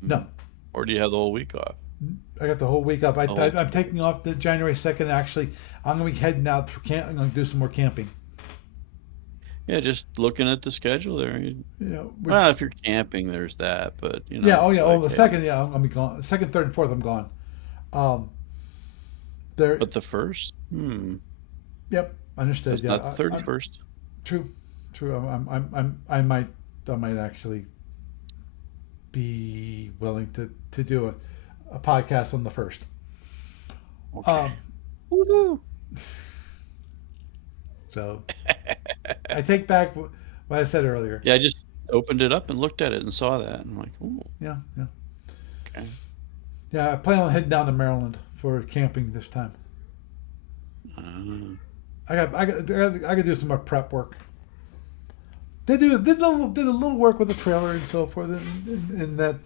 No, Or do you have the whole week off? I got the whole week off. The whole I'm taking off the January 2nd. Actually, I'm going to be heading out for camp. I'm going to do some more camping. Yeah, just looking at the schedule there. Well, if you're camping, there's that, but yeah. Oh, it's yeah. like, Oh, the hey. second. Yeah, I'm going to be gone. Second, third, and fourth, I'm gone. There. But the first? Yep. Understood. That's Yeah. not the 31st. True. True. I might actually be willing to do a podcast on the first. Okay. Woohoo! So I take back what I said earlier. Yeah, I just opened it up and looked at it and saw that. And I'm like, ooh, Yeah. Yeah. okay. Yeah. I plan on heading down to Maryland for camping this time. I got to do some more prep work. Did a little work with the trailer and so forth, and that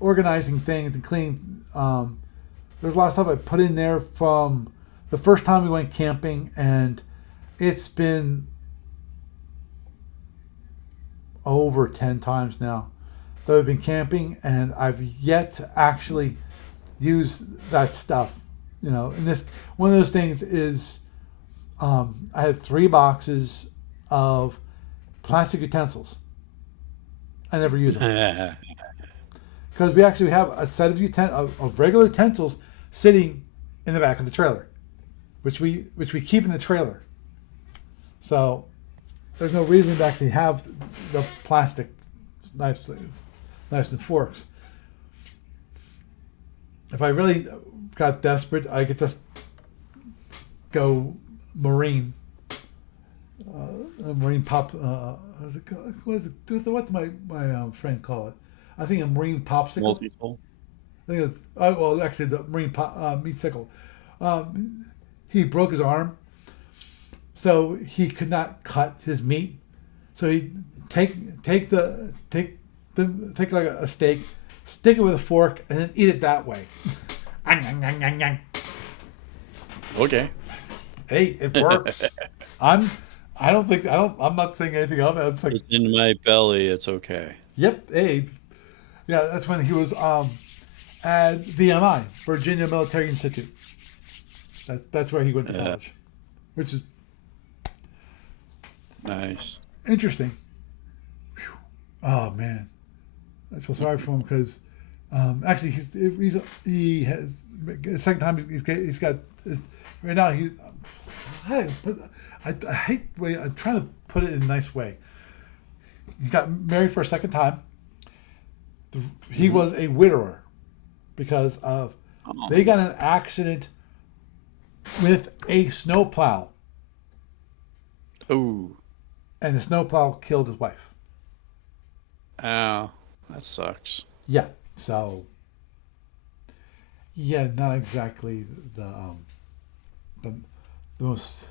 organizing things and cleaning. There's a lot of stuff I put in there from the first time we went camping, and it's been over 10 times now that I've been camping, and I've yet to actually use that stuff. And this one of those things is I had 3 boxes of plastic utensils. I never use them because we actually have a set of regular utensils sitting in the back of the trailer, which we keep in the trailer. So there's no reason to actually have the plastic knives and forks. If I really got desperate, I could just go marine. A marine pop. What did my friend call it? I think a marine popsicle. Multi-tool. I think it was. Actually, the marine meat sickle. He broke his arm, so he could not cut his meat. So he take like a steak, stick it with a fork, and then eat it that way. Okay. Hey, it works. I'm not saying anything of it. It's like, It's in my belly. It's okay. yep. Hey, yeah. That's when he was at VMI, Virginia Military Institute. That's where he went to college, which is nice. interesting. Whew. Oh man, I feel sorry for him because actually he has the second time he's got right now he. I hate the way I'm trying to put it in a nice way. He got married for a second time. He was a widower because of they got in an accident with a snowplow, Ooh. and the snowplow killed his wife. Ow. That sucks. Yeah. So. Yeah, not exactly the most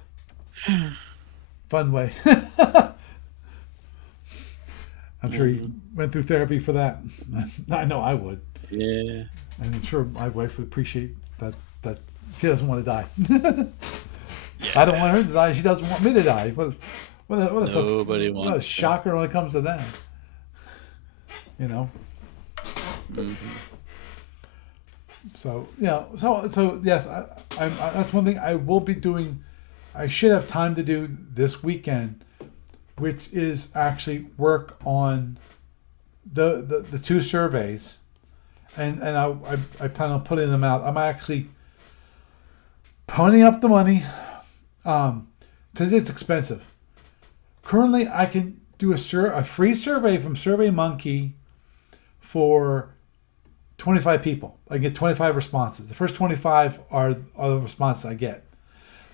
fun way. I'm sure he went through therapy for that. I know I would. Yeah. And I'm sure my wife would appreciate that she doesn't want to die. I don't want her to die. She doesn't want me to die. Nobody what a wants shocker when it comes to that. Mm-hmm. So so yes, I that's one thing I will be doing. I should have time to do this weekend, which is actually work on the 2 surveys, and I plan on putting them out. I'm actually ponying up the money, because it's expensive. Currently, I can do a free survey from SurveyMonkey for 25 people. I get 25 responses. The first 25 are the responses I get.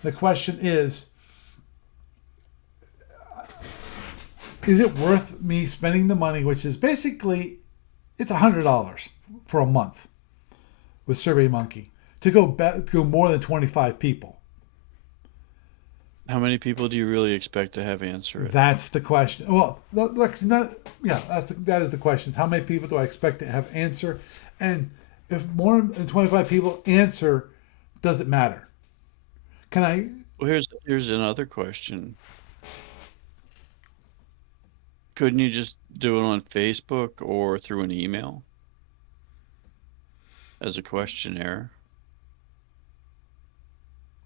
The question is, is it worth me spending the money, which is basically, it's $100 for a month with SurveyMonkey to go more than 25 people? How many people do you really expect to have answer it? That's the question. Well, look, not yeah. That is the question. How many people do I expect to have answer? And if more than 25 people answer, does it matter? Can I? Well, here's another question. Couldn't you just do it on Facebook or through an email as a questionnaire?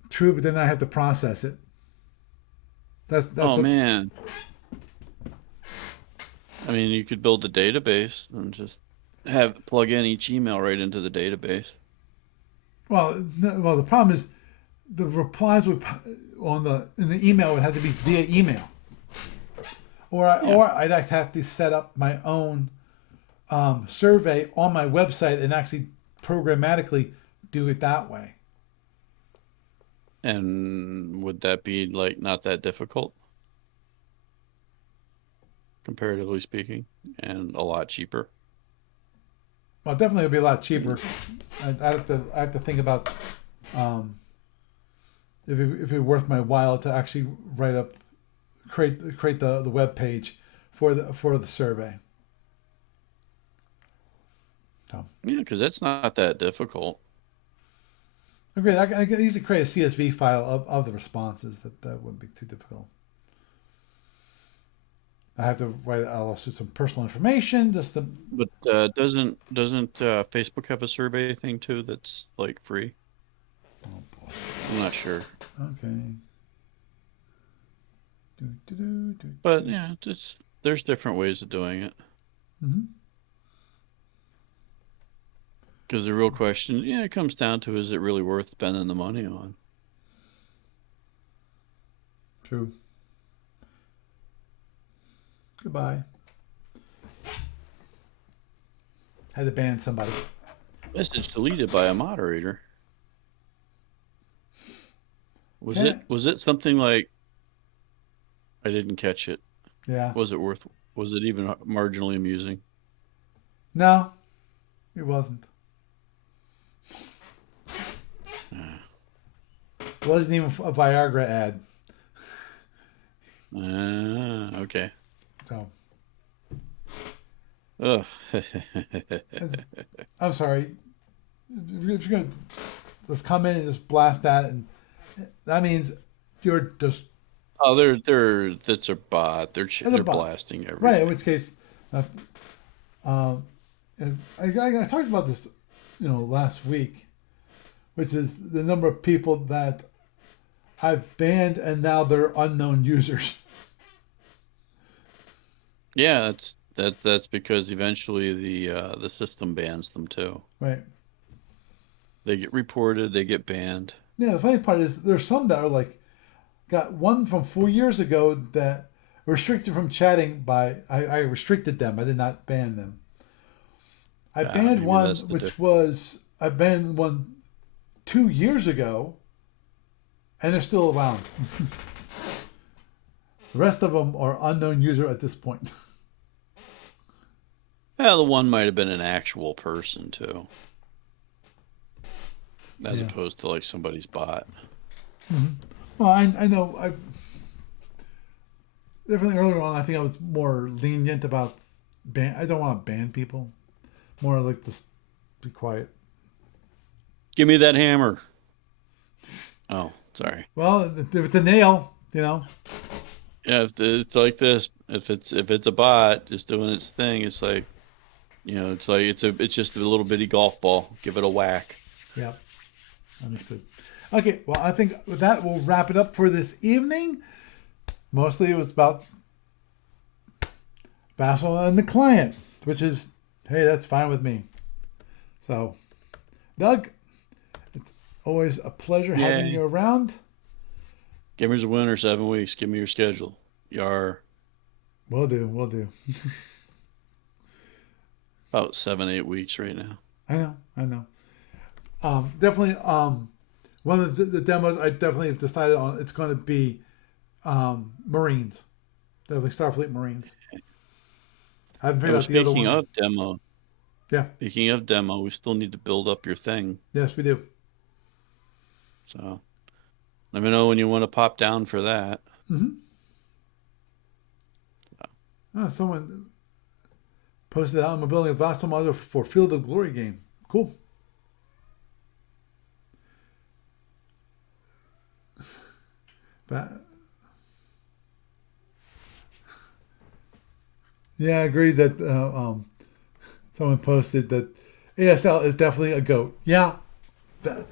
True, but then I have to process it. That's Oh the man. I mean, you could build a database and just have plug in each email right into the database. well. The problem is the replies would in the email would have to be via email, Yeah. or I'd have to set up my own survey on my website and actually programmatically do it that way. And would that be like not that difficult, comparatively speaking, and a lot cheaper? Well, definitely it'd be a lot cheaper. I have to think about um, if it worth my while to actually create the web page for the survey. So, Yeah, because that's not that difficult. okay, I can easily create a CSV file of the responses. That wouldn't be too difficult. I have to write also some personal information, just the. But doesn't Facebook have a survey thing too that's like free? Oh boy. I'm not sure. Okay. Do, do, do, do, But do. yeah, there's different ways of doing it. Mm-hmm. Because the real question, yeah, it comes down to, is it really worth spending the money on? True. Goodbye. Had to ban somebody. Message deleted by a moderator. Was Can it was it something like, I didn't catch it? Yeah. Was it worth? Was it even marginally amusing? No, it wasn't. It wasn't even a Viagra ad. Okay. So Ugh. I'm sorry. If you're gonna just come in and just blast that, and that means you're just Oh, that's a bot. as a They're bot, blasting right? In everything. which case, and I talked about this, last week, which is the number of people that I've banned and now they're unknown users. Yeah, that's because eventually the system bans them too. Right. They get reported, they get banned. Yeah. The funny part is there's some that are like got one from 4 years ago that restricted from chatting by I restricted them. I did not ban them. Maybe that's the difference. I banned one 2 years ago, and they're still around. The rest of them are unknown user at this point. Yeah, the one might have been an actual person too, as Yeah. opposed to like somebody's bot. Well, I know I definitely earlier on. I think I was more lenient about ban. I don't want to ban people. More like just be quiet. Give me that hammer. Oh, sorry. Well, if it's a nail, Yeah, if it's like this, if it's a bot just doing its thing, it's like, it's just a little bitty golf ball. Give it a whack. yeah, understood. Okay, well, I think with that we'll wrap it up for this evening. Mostly it was about Vassal and the client, which is, hey, that's fine with me. So, Doug, it's always a pleasure having Yay. you around. Give me a winner, 7 weeks. Give me your schedule. Yar. Will do, will do. About 7, 8 weeks right now. I know. Definitely, one of the demos I definitely have decided on. It's going to be Marines. Definitely Starfleet Marines. I haven't figured Oh, out the other speaking one. of demo, Yeah. we still need to build up your thing. Yes, we do. So let me know when you want to pop down for that. Mm-hmm. Oh, someone posted out. I'm building a Vassal module for Field of Glory game. Cool. But yeah, I agree that someone posted that ASL is definitely a goat. Yeah, the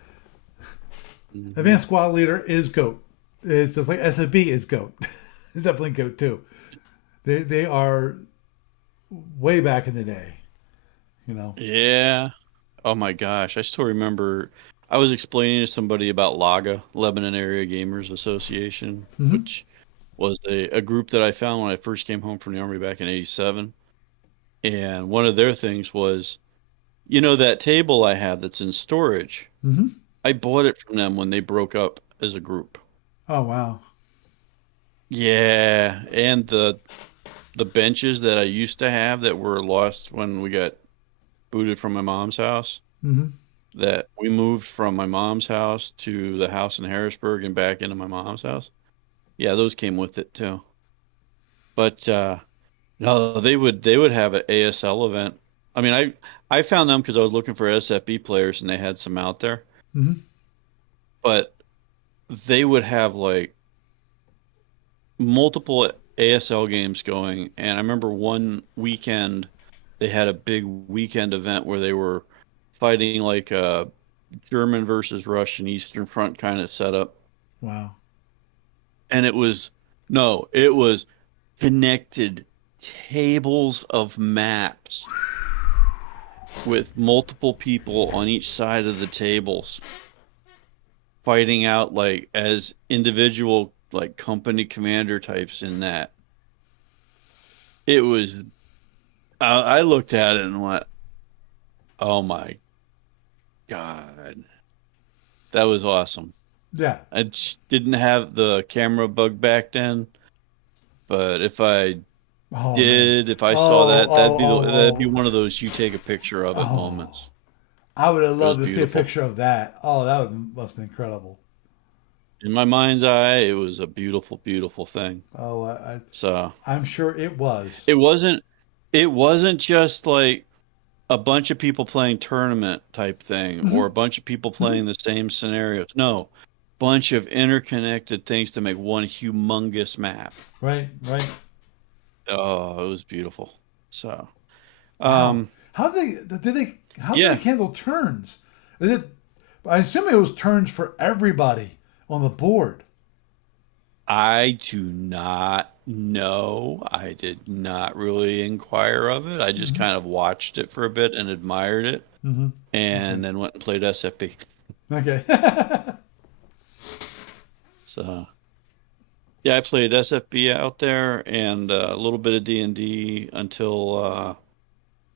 Hmm. Advanced Squad Leader is goat. It's just like SFB is goat. It's definitely goat too. They are way back in the day. You know. Yeah. Oh my gosh, I still remember I was explaining to somebody about LAGA, Lebanon Area Gamers Association, Mm-hmm. which was a group that I found when I first came home from the Army back in '87. And one of their things was, that table I have that's in storage, Mm-hmm. I bought it from them when they broke up as a group. Oh wow. Yeah, and the benches that I used to have that were lost when we got booted from my mom's house, Mm-hmm. that we moved from my mom's house to the house in Harrisburg and back into my mom's house. Yeah, those came with it too. But no, they would have an ASL event. I mean, I found them because I was looking for SFB players and they had some out there. Mm-hmm. But they would have like multiple ASL games going, and I remember one weekend they had a big weekend event where they were fighting like a German versus Russian Eastern Front kind of setup. Wow. And it was no, it was connected tables of maps with multiple people on each side of the tables fighting out like as individual like company commander types in that. It was I looked at it and went, "Oh my God. That was awesome." Yeah. I just didn't have the camera bug back then, but Oh man. if I saw Oh that, oh that'd be oh one of those you take a picture of oh it oh. moments. I would have It was loved to see a beautiful. picture of that. Oh, that must have been incredible. In my mind's eye, it was a beautiful, beautiful thing. Oh, So I'm sure it was. it wasn't it wasn't just like a bunch of people playing tournament type thing or a Mm-hmm. bunch of people Mm-hmm. playing the same scenarios. No, bunch of interconnected things to make one humongous map. Right. Right. Oh, it was beautiful. So, Wow. um, How did they? How did yeah, they handle turns? Is it? I assume it was turns for everybody on the board. I do not know. I did not really inquire of it. I just Mm-hmm. kind of watched it for a bit and admired it, Mm-hmm. Okay. and then went and played SFP. Okay. So, yeah, I played SFB out there and a little bit of D&D until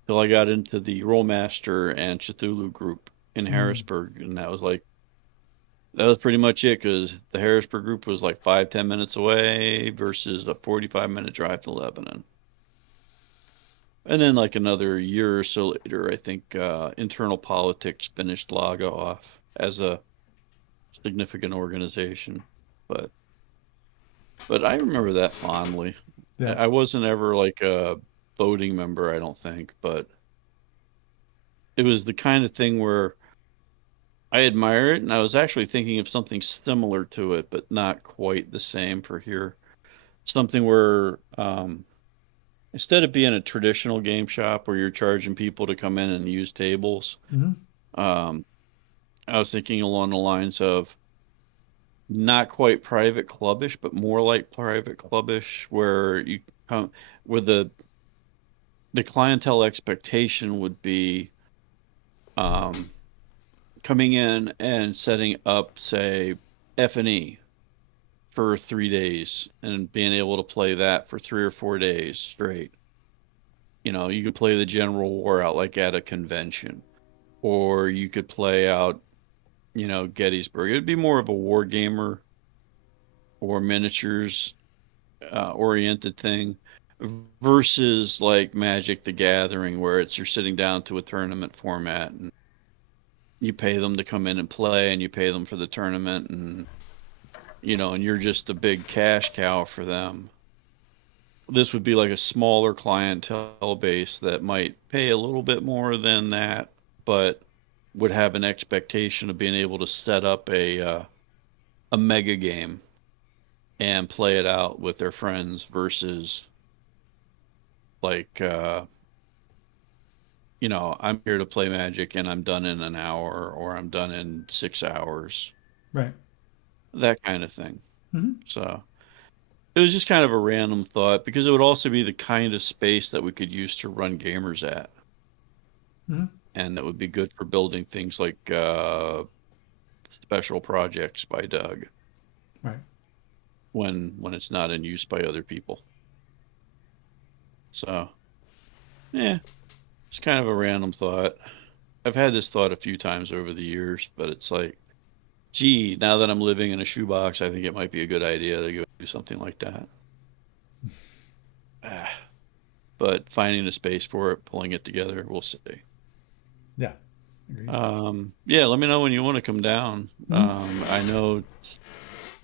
I got into the Rollmaster and Cthulhu group in Mm. Harrisburg, and that was pretty much it because the Harrisburg group was like 5-10 minutes away versus a 45-minute drive to Lebanon. And then like another year or so later, I think internal politics finished Laga off as a significant organization. But I remember that fondly. Yeah. I wasn't ever like a voting member, I don't think, but it was the kind of thing where I admire it, and I was actually thinking of something similar to it, but not quite the same for here. Something where instead of being a traditional game shop where you're charging people to come in and use tables, Mm-hmm. um, I was thinking along the lines of not quite private clubbish, but more like private clubbish, where you come where the clientele expectation would be um, coming in and setting up, say, F&E for 3 days and being able to play that for 3 or 4 days straight. You could play the General War out like at a convention, or you could play out, Gettysburg. It'd be more of a war gamer or miniatures oriented thing versus like Magic the Gathering, where it's you're sitting down to a tournament format and you pay them to come in and play, and you pay them for the tournament, and and you're just a big cash cow for them. This would be like a smaller clientele base that might pay a little bit more than that, but would have an expectation of being able to set up a mega game and play it out with their friends versus like I'm here to play Magic and I'm done in an hour or I'm done in 6 hours, Right. that kind of thing. Hmm. So it was just kind of a random thought because it would also be the kind of space that we could use to run gamers at, Hmm. and that would be good for building things like special projects by Doug Right. when it's not in use by other people. So yeah, it's kind of a random thought. I've had this thought a few times over the years, but it's like, gee, now that I'm living in a shoebox, I think it might be a good idea to go do something like that. Ah, but finding a space for it, pulling it together, we'll see. Yeah. Agreed. Yeah, let me know when you want to come down. Hmm. I know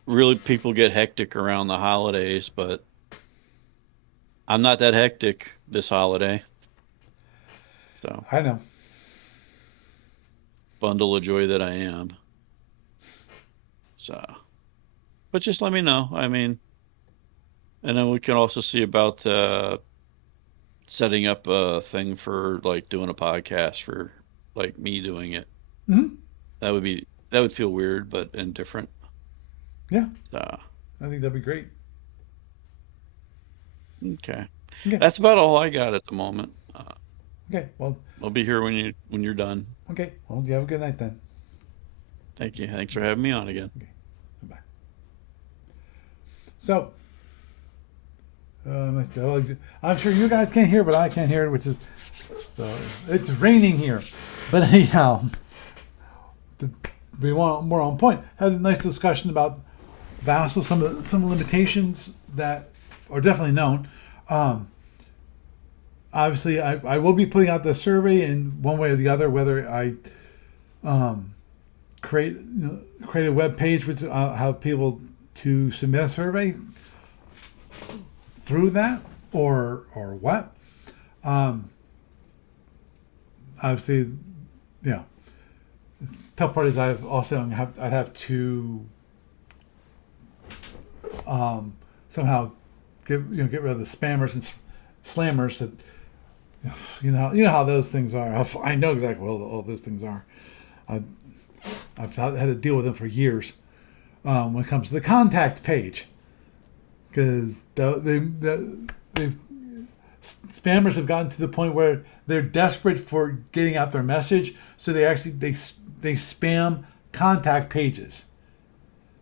really people get hectic around the holidays, but I'm not that hectic this holiday. So, I know. bundle of joy that I am. So, but just let me know. I mean, and then we can also see about setting up a thing for like doing a podcast for like me doing it. Hmm. That would feel weird, but and different. Yeah. So, I think that'd be great. okay, Okay. that's about all I got at the moment. Okay. Well. I'll be here when you're done. Okay. Well. You have a good night then. Thank you. Thanks for having me on again. Okay. Bye. So. I'm sure you guys can't hear, but I can't hear it, which is it's raining here. But anyhow, to be more on point, had a nice discussion about Vassal, some limitations that are definitely known. Um, Obviously, I will be putting out the survey in one way or the other, whether I create a web page which have people to submit a survey through that or what. Um, Obviously, yeah. Tough part is I'd have to somehow get rid of the spammers and slammers that you know how those things are. I know exactly what all those things are. I've, I've had to deal with them for years when it comes to the contact page because they spammers have gotten to the point where they're desperate for getting out their message, so they spam contact pages.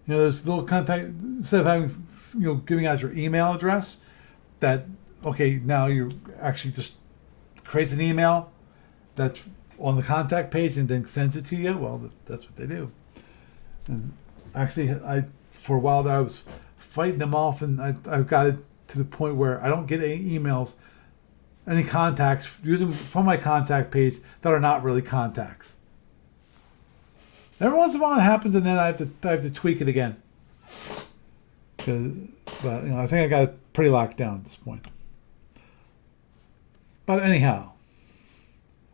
Those little contact, instead of having giving out your email address, that okay, now you actually just creates an email that's on the contact page and then sends it to you. Well, that's what they do. And actually, for a while there I was fighting them off, and I got it to the point where I don't get any emails, any contacts using from my contact page that are not really contacts. Every once in a while it happens, and then I have to tweak it again. But I think I got it pretty locked down at this point. But anyhow,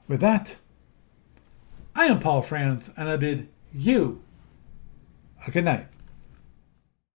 with that, I am Paul Franz, and I bid you a good night.